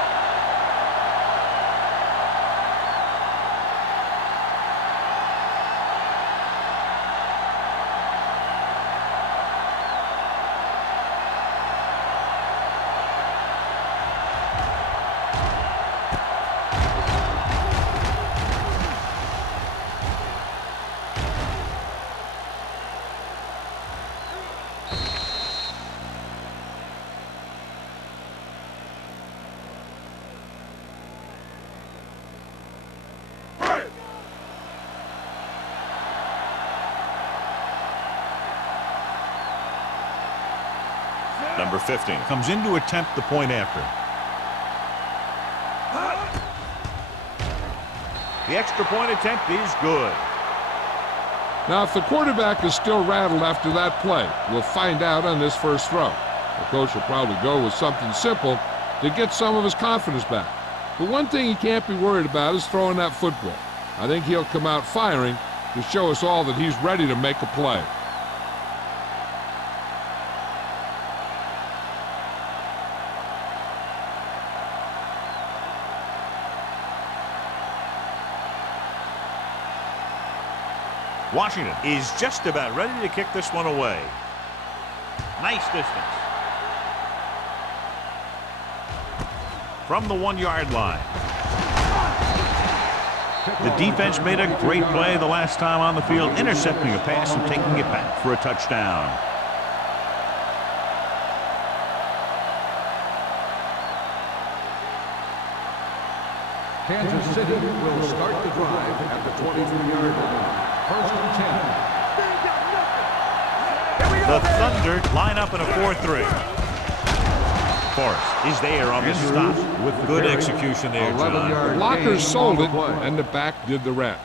Number 15 comes in to attempt the point after. The extra point attempt is good. Now, if the quarterback is still rattled after that play, we'll find out on this first throw. The coach will probably go with something simple to get some of his confidence back. But one thing he can't be worried about is throwing that football. I think he'll come out firing to show us all that he's ready to make a play. Washington is just about ready to kick this one away. Nice distance. From the 1-yard line. The defense made a great play the last time on the field, intercepting a pass and taking it back for a touchdown. Kansas City will start the drive at the 23-yard line. First and 10. The Thunder line up in a 4-3. Forrest is there on the stop. With the Good carry. execution there, 11 John. yard Blockers gain sold on it, the play. and the back did the rest.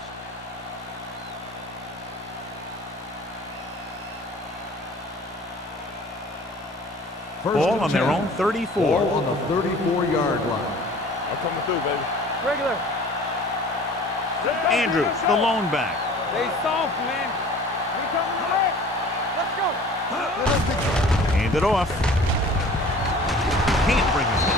First Ball and on their 10. own 34. Ball on the 34-yard line. I'm coming through, baby. Regular. Andrews, the lone back. Stay soft, man. We coming back. Let's go. Hand it off. Can't bring it in.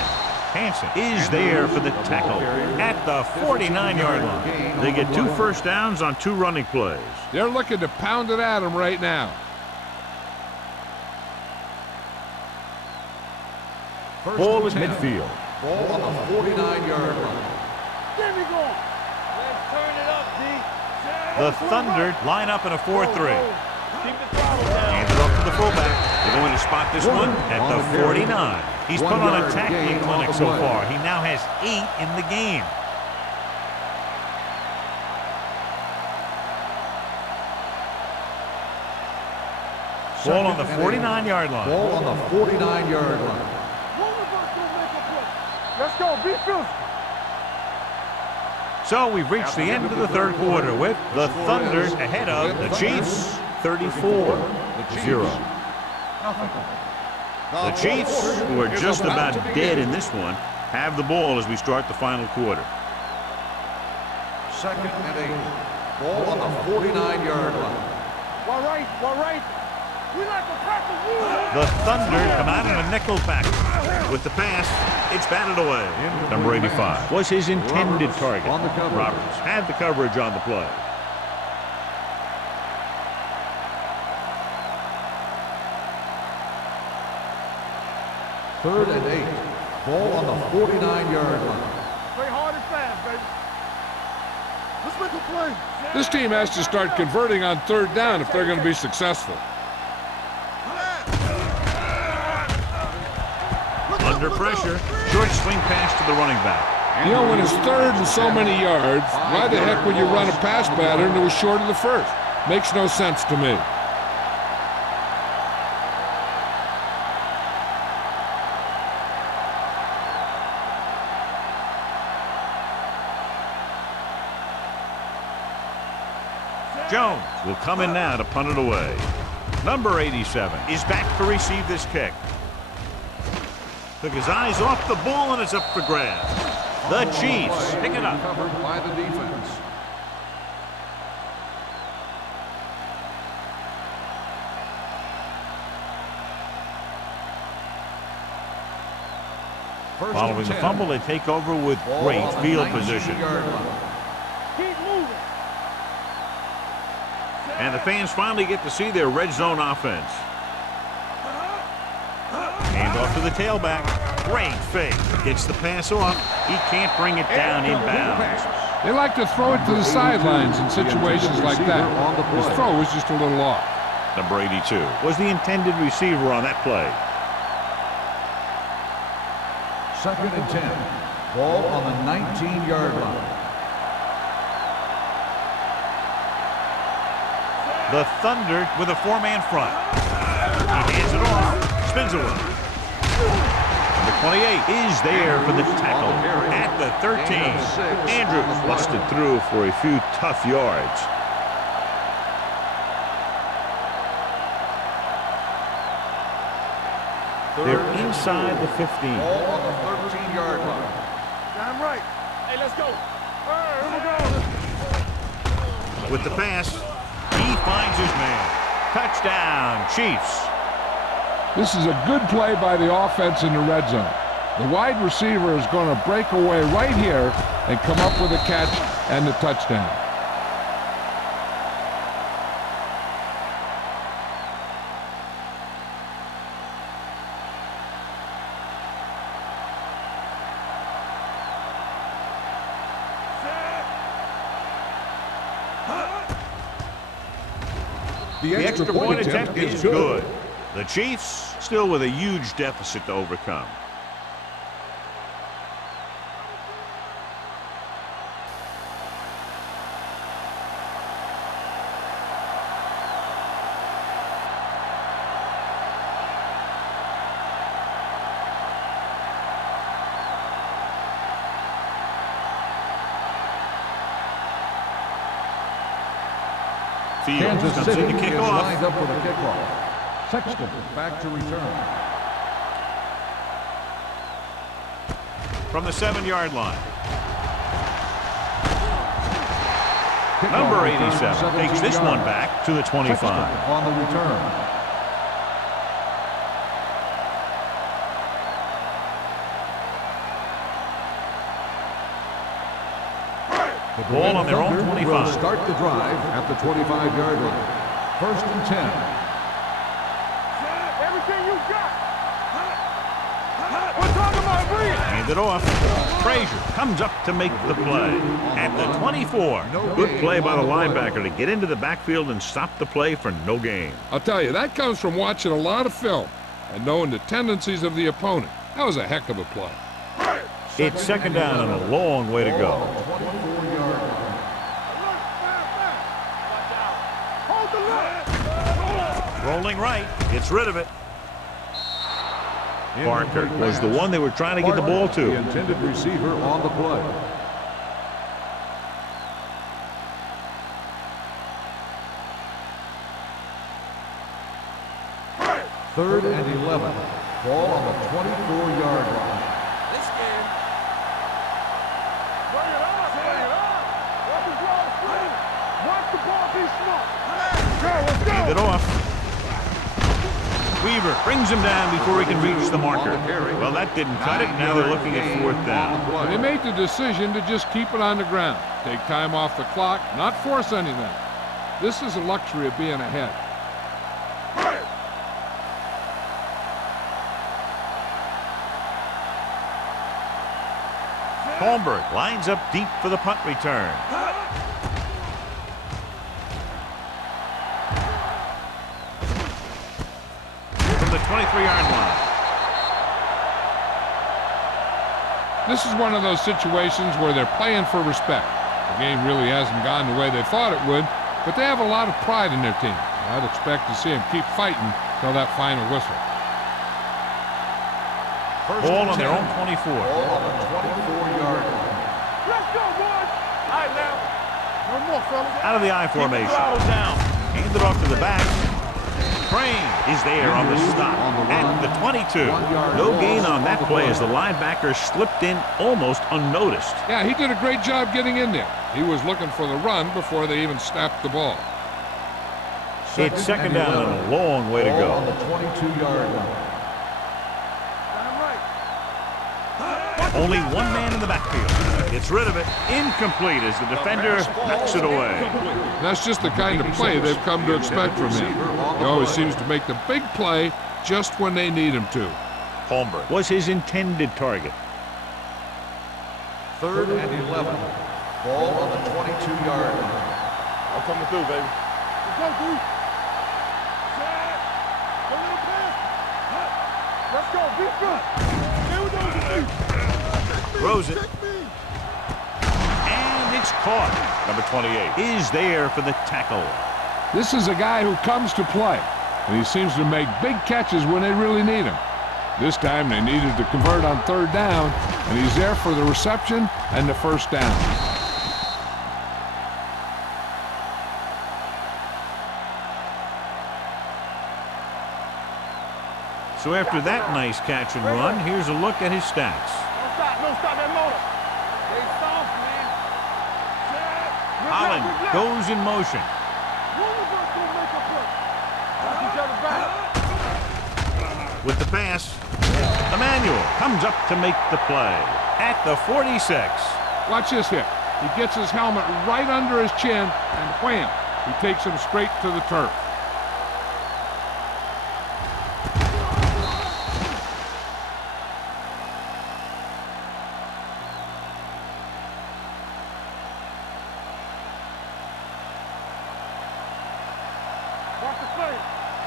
Hanson is there for the tackle at the 49-yard line. They get 2 first downs on 2 running plays. They're looking to pound it at him right now. First Ball and at 10. midfield. Ball on the 49-yard line. Get me going. Let's turn it up, D. The Thunder line up in a 4-3. Keep the throttle down. Hand it off to the fullback. They're going to spot this one at the 49. He's put on a tackling clinic so far. He now has 8 in the game. Ball on the 49-yard line. Ball on the 49-yard line. One of us gonna make a play. Let's go. Be filthy. So we've reached the end of the third quarter with the Thunder ahead of the Chiefs 34-0. The Chiefs, who are just about dead in this one, have the ball as we start the final quarter. Second and 8. Ball on the 49-yard line. All right. All right. We like a pack of wood. The Thunder come out in a nickel package. With the pass, it's batted away. Number 85 was his intended target. On the coverage. Roberts had the coverage on the play. Third and 8. Ball on the 49-yard line. Play hard and fast, baby. Let's make a play. This team has to start converting on third down if they're going to be successful. Under pressure, short swing pass to the running back. You know, when it's third and so many yards, why the heck would you run a pass pattern that was short of the first? Makes no sense to me. Jones will come in now to punt it away. Number 87 is back to receive this kick. Took his eyes off the ball and it's up for grabs. The Chiefs pick it up. Covered by the defense. First Following and the 10. fumble, they take over with Ball great on the field 19 position. yard line. Keep moving. And the fans finally get to see their red zone offense. Hand off to the tailback. Great fake. Gets the pass off. He can't bring it down inbounds. They like to throw it to the sidelines in situations like that. His throw was just a little off. Number 82 was the intended receiver on that play. Second and 10. Ball on the 19-yard line. The Thunder with a 4-man front. He hands it off. Spins away. 28 is there for the tackle at the 13. Andrews busted through for a few tough yards. They're inside the 15. Ball on the 13-yard line. I'm right. Hey, let's go. Here we go. With the pass, he finds his man. Touchdown, Chiefs. This is a good play by the offense in the red zone. The wide receiver is going to break away right here and come up with a catch and the touchdown. The extra point attempt is good. The Chiefs still with a huge deficit to overcome. Kansas comes City in to kick is off. lined up for the kickoff. Sexton back to return. From the 7-yard line. Kickoff Number return, 87 takes 17 this one yards. back to the 25. Sexton on the return. The Ball on their own Thunder 25. will start the drive at the 25-yard line. 1st and 10. Everything you got. We're talking about breathe. Hand it off. Frazier comes up to make the play. At the 24. Good play by the linebacker to get into the backfield and stop the play for no gain. I'll tell you, that comes from watching a lot of film and knowing the tendencies of the opponent. That was a heck of a play. It's 2nd down and a long way to go. 24-yard line. Hold the line. Rolling right. Gets rid of it. Barker was the one they were trying to get the ball The to. intended receiver on the play. Third and 11. Ball on the 24-yard line. This game. Bring it up. Bring it up. Let the ball free. Watch the ball be smart. Go, let's go. Hand it off. Weaver brings him down before he can reach the marker. Well, that didn't cut it. Now they're looking at 4th down. And they made the decision to just keep it on the ground. Take time off the clock, not force anything. This is the luxury of being ahead. Holmberg lines up deep for the punt return. From the 23-yard line. This is one of those situations where they're playing for respect. The game really hasn't gone the way they thought it would, but they have a lot of pride in their team. I'd expect to see them keep fighting till that final whistle. Ball on their own 24. Ball on the 24-yard line. Let's go, boys. All right, now. No more, fellas. Out of the I formation. Hand it off to the back. Crane is there on the stop at the 22. No gain on that play as the linebacker slipped in almost unnoticed. Yeah, he did a great job getting in there. He was looking for the run before they even snapped the ball. It's 2nd down and a long way to Ball on go. the 22-yard line. Only one man in the backfield. Gets rid of it. Incomplete as the defender knocks it away. That's just the kind of play they've come to expect from him. He always seems to make the big play just when they need him to. Holmberg was his intended target. 3rd and 11. Ball on the 22-yard line. I'm coming through, baby. Let's go, dude. Set. A little pass. Let's go. Be good. Here we go. Throws it. And it's caught. Number 28 is there for the tackle. This is a guy who comes to play, and he seems to make big catches when they really need him. This time they needed to convert on third down, and he's there for the reception and the first down. So after that nice catch and run, here's a look at his stats. Don't stop that motor. Stay soft, man. Holland goes in motion. With the pass, Emmanuel comes up to make the play at the 46. Watch this hit. He gets his helmet right under his chin, and wham, he takes him straight to the turf. Watch the play.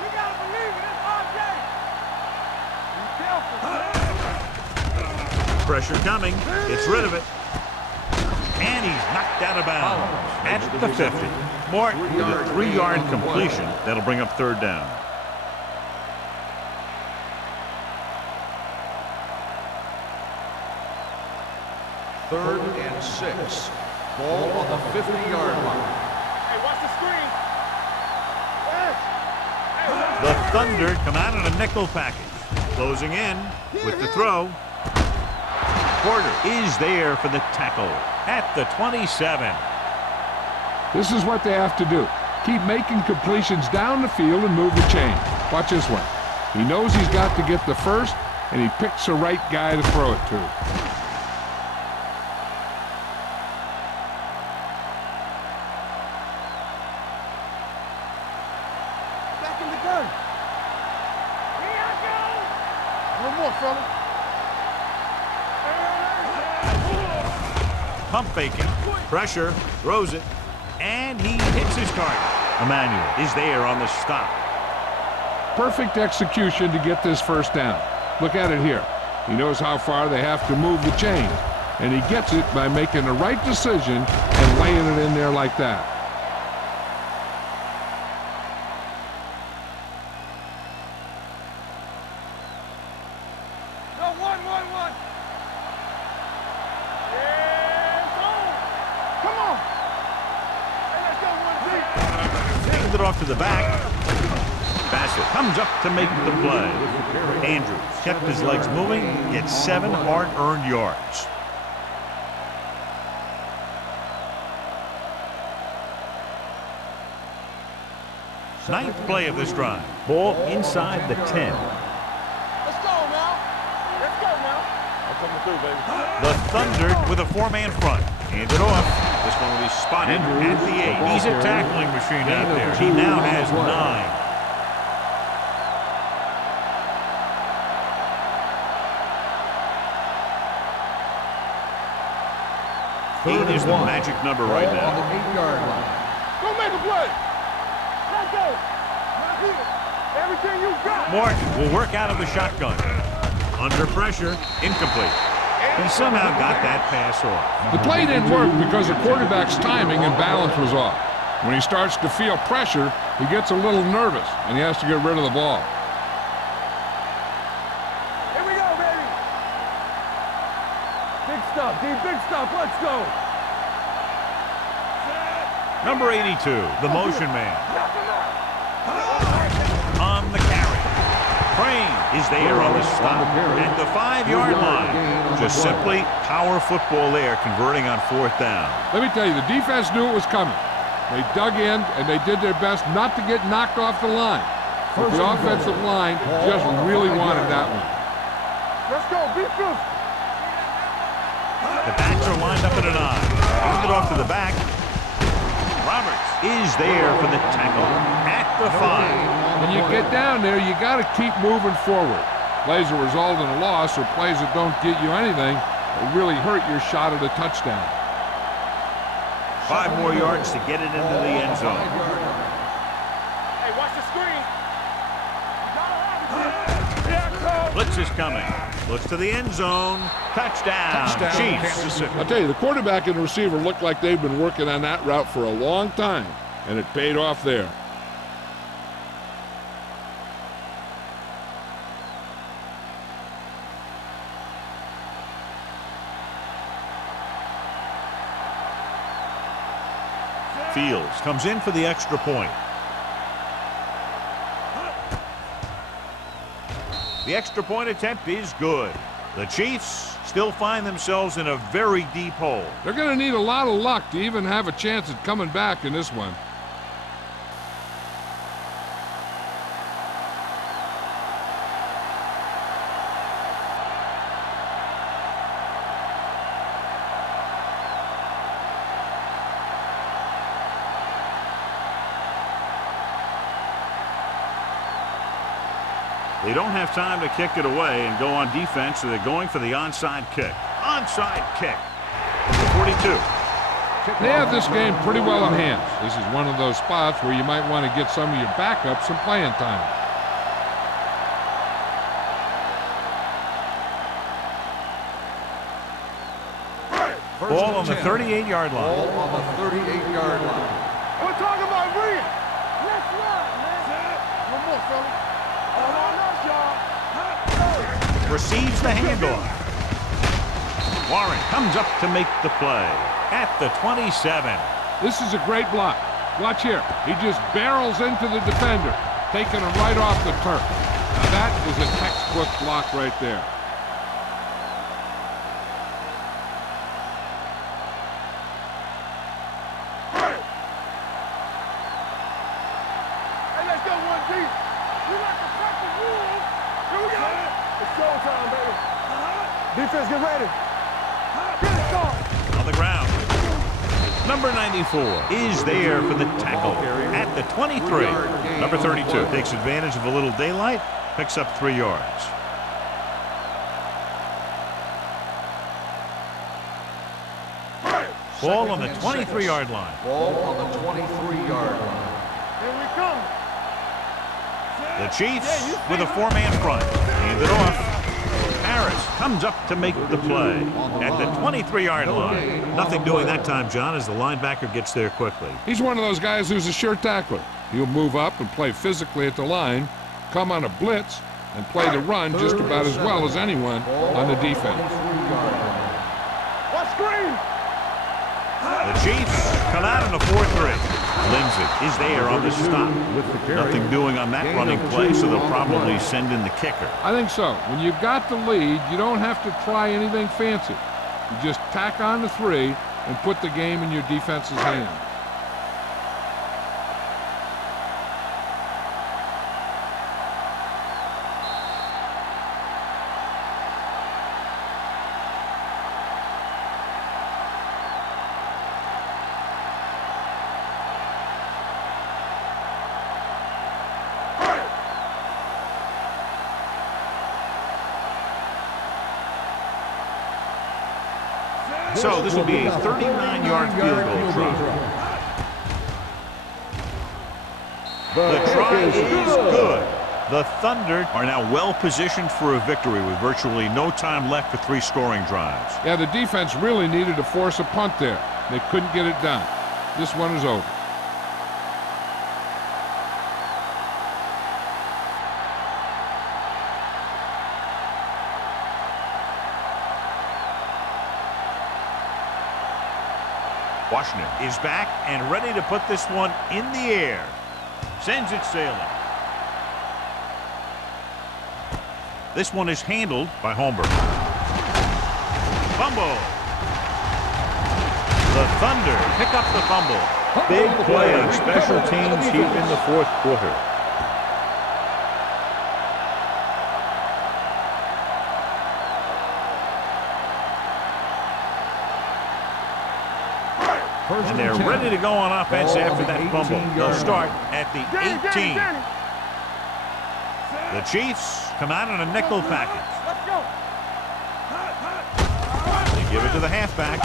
We gotta believe it. It's our game. Be careful. Pressure coming. Gets rid of it. And he's knocked out of bounds at the 50. Morton with a 3-yard completion. That'll bring up third down. Third and 6. Ball on the 50-yard line. Hey, watch the screen. The Thunder come out in a nickel package. Closing in with the throw. Porter is there for the tackle at the 27. This is what they have to do. Keep making completions down the field and move the chain. Watch this one. He knows he's got to get the first, and he picks the right guy to throw it to. Back in the gun. Here I go. One more, fella. Pump faking. Pressure. Throws it. And he hits his target. Emmanuel is there on the stop. Perfect execution to get this first down. Look at it here. He knows how far they have to move the chain, and he gets it by making the right decision and laying it in there like that. No, one. Yeah, go. Come on. Hey, let's go, 1-2. Hands it off to the back. Bassett comes up to make the play. Andrews kept his legs moving, gets 7 hard-earned yards. Ninth play of this drive. Ball inside the 10. Let's go now. I'm coming through, baby. The Thunder with a 4-man front. Hand it off. This one will be spotted at the 8. He's a tackling machine out there. He now has 9. Eight is the magic number right Ball on now. the 8-yard line. Go make a play. Let's go. Right here. Everything you got. Morton will work out of the shotgun. Under pressure, incomplete. He somehow got that pass off. The play didn't work because the quarterback's timing and balance was off. When he starts to feel pressure, he gets a little nervous, and he has to get rid of the ball. Here we go, baby. Big stuff, D. Big stuff. Let's go. Number 82, the motion man. Knock him out. On the carry. Crane is there on the stop at the 5-yard line. Just simply power football there, converting on 4th down. Let me tell you, the defense knew it was coming. They dug in, and they did their best not to get knocked off the line. But the offensive line just really wanted that one. Let's go. Be fierce. The backs are lined up at a 9. Hand it off to the back. Roberts is there for the tackle at the 5. When you get down there, you got to keep moving forward. Plays that result in a loss or plays that don't get you anything will really hurt your shot at a touchdown. 5 more yards to get it into the end zone. Hey, watch the screen. You gotta have it. Yeah, Blitz is coming. Looks to the end zone. Touchdown. Chiefs. I'll tell you, the quarterback and the receiver look like they've been working on that route for a long time, and it paid off there. Fields comes in for the extra point. The extra point attempt is good. The Chiefs still find themselves in a very deep hole. They're going to need a lot of luck to even have a chance at coming back in this one. They don't have time to kick it away and go on defense, so they're going for the onside kick. Onside kick. 42. They have this game pretty well in hand. This is one of those spots where you might want to get some of your backups some playing time. Ball on the 38-yard line. Ball on the 38-yard line. We're talking about Reed. Let's run, man. One more, fella. Receives the handoff. Warren comes up to make the play at the 27. This is a great block. Watch here. He just barrels into the defender, taking him right off the turf. Now that is a textbook block right there. Hey, let's go one deep. We like to cut the rules. Here we go. It's showtime, baby. Defense, get ready. Get it started. On the ground. Number 94 is there for the tackle at the 23. Number 32 takes advantage of a little daylight, picks up 3 yards. Ball on the 23-yard line. Ball on the 23-yard line. Here we come. The Chiefs with a 4-man front. Hand it off. Harris comes up to make the play at the 23-yard line. Nothing doing that time, John, as the linebacker gets there quickly. He's one of those guys who's a sure tackler. He'll move up and play physically at the line, come on a blitz, and play the run just about as well as anyone on the defense. What screen? The Chiefs come out in a 4-3. Lindsey is there on the stop. Nothing doing on that running play, so they'll probably send in the kicker. I think so. When you've got the lead, you don't have to try anything fancy. You just tack on the 3 and put the game in your defense's hands. So this will be a 39-yard field goal try. The try is good. The Thunder are now well positioned for a victory with virtually no time left for 3 scoring drives. Yeah, the defense really needed to force a punt there. They couldn't get it done. This one is over. Washington is back and ready to put this one in the air. Sends it sailing. This one is handled by Holmberg. Fumble. The Thunder pick up the fumble. Big play on special teams here in the 4th quarter. And they're ready to go on offense after that fumble. They'll start at the 18. The Chiefs come out in a nickel package. They give it to the halfback.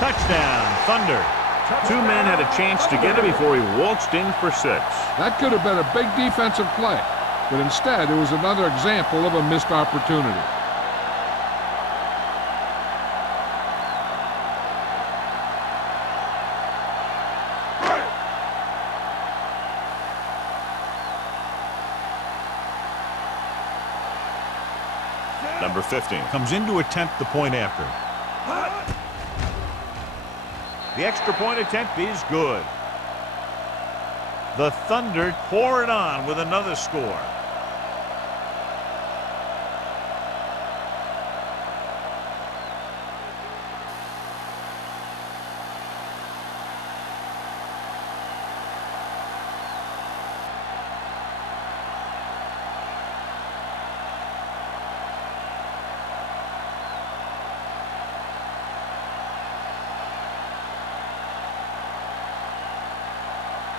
Touchdown, Thunder. 2 men had a chance to get it before he waltzed in for 6. That could have been a big defensive play, but instead it was another example of a missed opportunity. Number 15 comes in to attempt the point after. The extra point attempt is good. The Thunder pour it on with another score.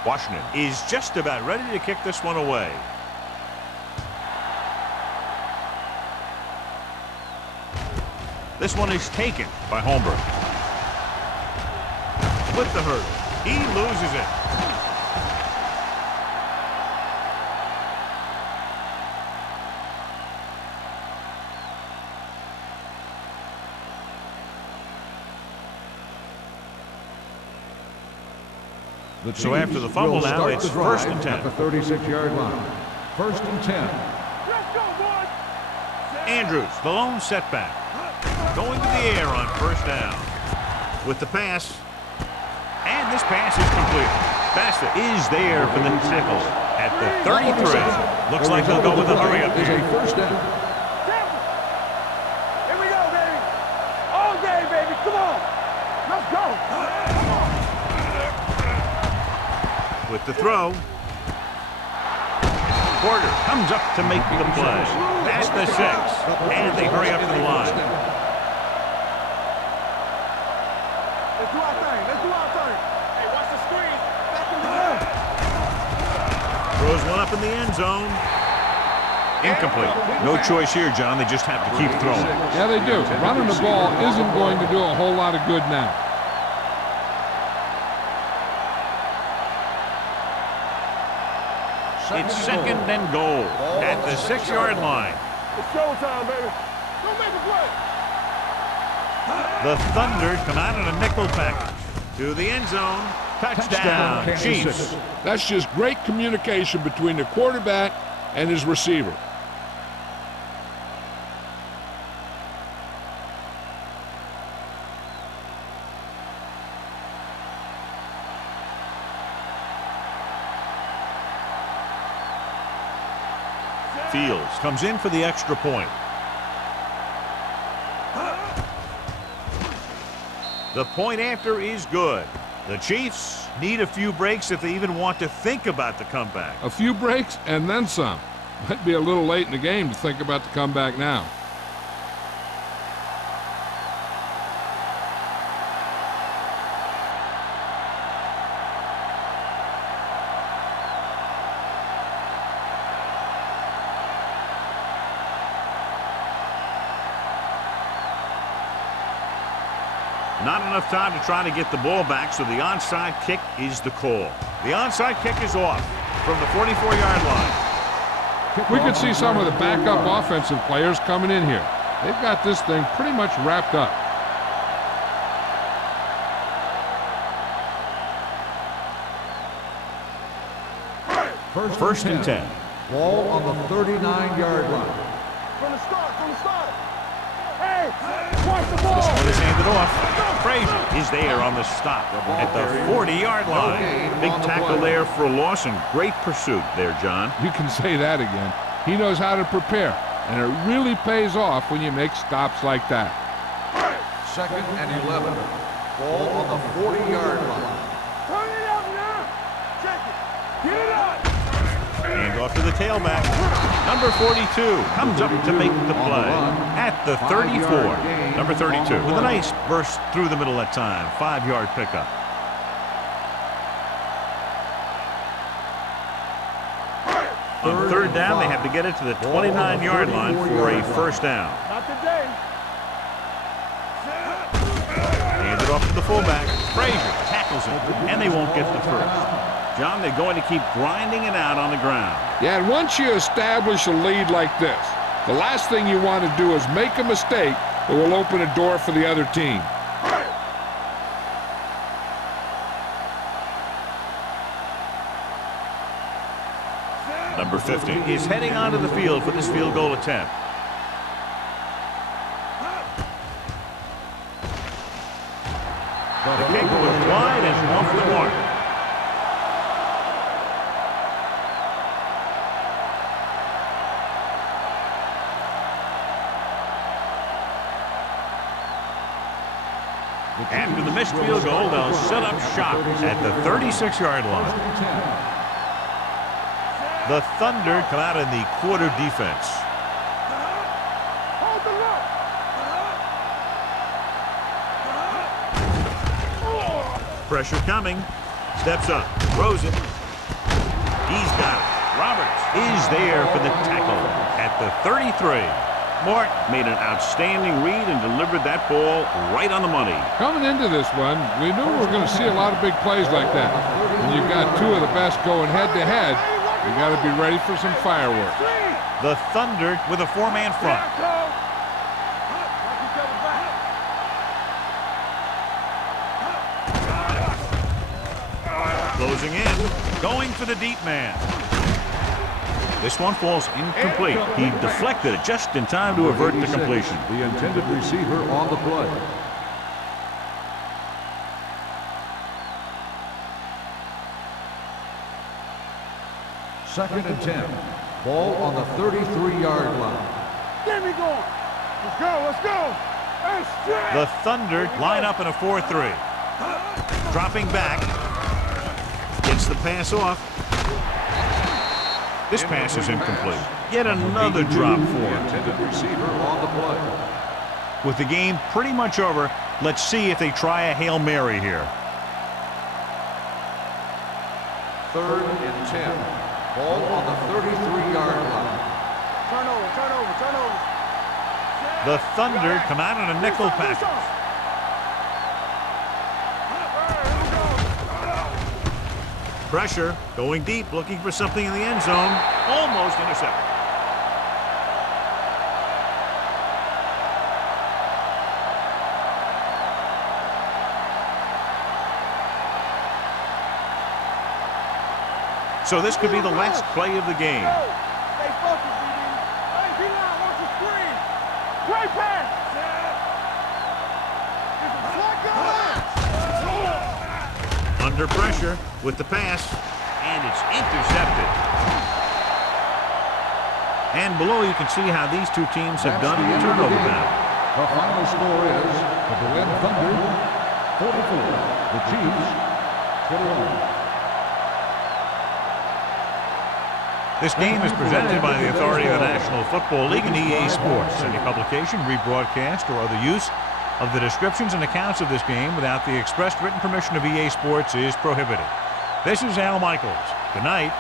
Washington is just about ready to kick this one away. This one is taken by Holmberg. With the hurdle. He loses it. So after the fumble now, it's first and 10. At the 36-yard line. First and 10. Let's go, boys. Andrews, the lone setback. Going to the air on first down. With the pass. And this pass is complete. Basta is there for the tackle at the 33. Looks like they'll go with a hurry up Is here. a first down. Here we go, baby. All day, baby. Come on. Let's go. With the throw. Porter comes up to make the play. Past the 6. And they hurry up to the line. Let's do our thing. Let's do our thing. Hey, watch the screen. Back in the game. Throws one up in the end zone. Incomplete. No choice here, John. They just have to keep throwing. Yeah, they do. Running the ball isn't going to do a whole lot of good now. It's second and goal at the 6-yard line. It's showtime, baby. Don't make a play. The Thunder come out in a nickel package to the end zone. Touchdown, Kansas Chiefs. City. That's just great communication between the quarterback and his receiver. Fields comes in for the extra point. The point after is good. The Chiefs need a few breaks if they even want to think about the comeback. A few breaks and then some. Might be a little late in the game to think about the comeback now. Not enough time to try to get the ball back, so the onside kick is the call. The onside kick is off from the 44-yard line. We could see some of the backup offensive players coming in here. They've got this thing pretty much wrapped up. First and 10. Ball on the 39-yard line. From the start. Hey, watch the ball. This one is handed off. Frazier is there on the stop at the 40-yard line. Big tackle there for a loss and great pursuit there, John. You can say that again. He knows how to prepare, and it really pays off when you make stops like that. Second and 11. Ball on the 40-yard line. Turn it up now. Check it. Get it up. And off to the tailback. Number 42 comes up to make the play at the 34. Number 32 with a nice burst through the middle that time. 5-yard pickup. On third down, they have to get it to the 29-yard line for a first down. Not today. Hand it off to the fullback. Frazier tackles him, and they won't get the first. John, they're going to keep grinding it out on the ground. Yeah, and once you establish a lead like this, the last thing you want to do is make a mistake that will open a door for the other team. Number 50 is heading onto the field for this field goal attempt. The kick was wide and off the mark. After the missed field goal, they'll set up shop at the 36-yard line. The Thunder come out in the quarter defense. Pressure coming. Steps up. Throws it. He's got it. Roberts is there for the tackle at the 33. Martin made an outstanding read and delivered that ball right on the money. Coming into this one, we knew we were going to see a lot of big plays like that. When you've got two of the best going head-to-head, you got to be ready for some fireworks. The Thunder with a four-man front. Closing in, going for the deep man. This one falls incomplete. He deflected it just in time to avert the completion. The intended receiver on the play. Second and 10. Ball on the 33-yard line. Get me going. Let's go, let's go. The Thunder line up in a 4-3. Dropping back. Gets the pass off. This pass is incomplete. Yet another drop for him. Intended receiver on the play. With the game pretty much over, let's see if they try a Hail Mary here. Third and 10. Ball on the 33-yard line. Turnover. The Thunder come out in a nickel package. Pressure, going deep, looking for something in the end zone. Almost intercepted. So this could be the last play of the game. Stay focused, BD. Hey, D-line, watch the screen. Great pass. Under pressure with the pass, and it's intercepted. And below you can see how these two teams have done in the turnover battle. The final score is the Berlin Thunder 44, the Chiefs 21. This game is presented by the authority of the National Football League and EA Sports. Any publication, rebroadcast, or other use of the descriptions and accounts of this game without the expressed written permission of EA Sports is prohibited. This is Al Michaels. Good night.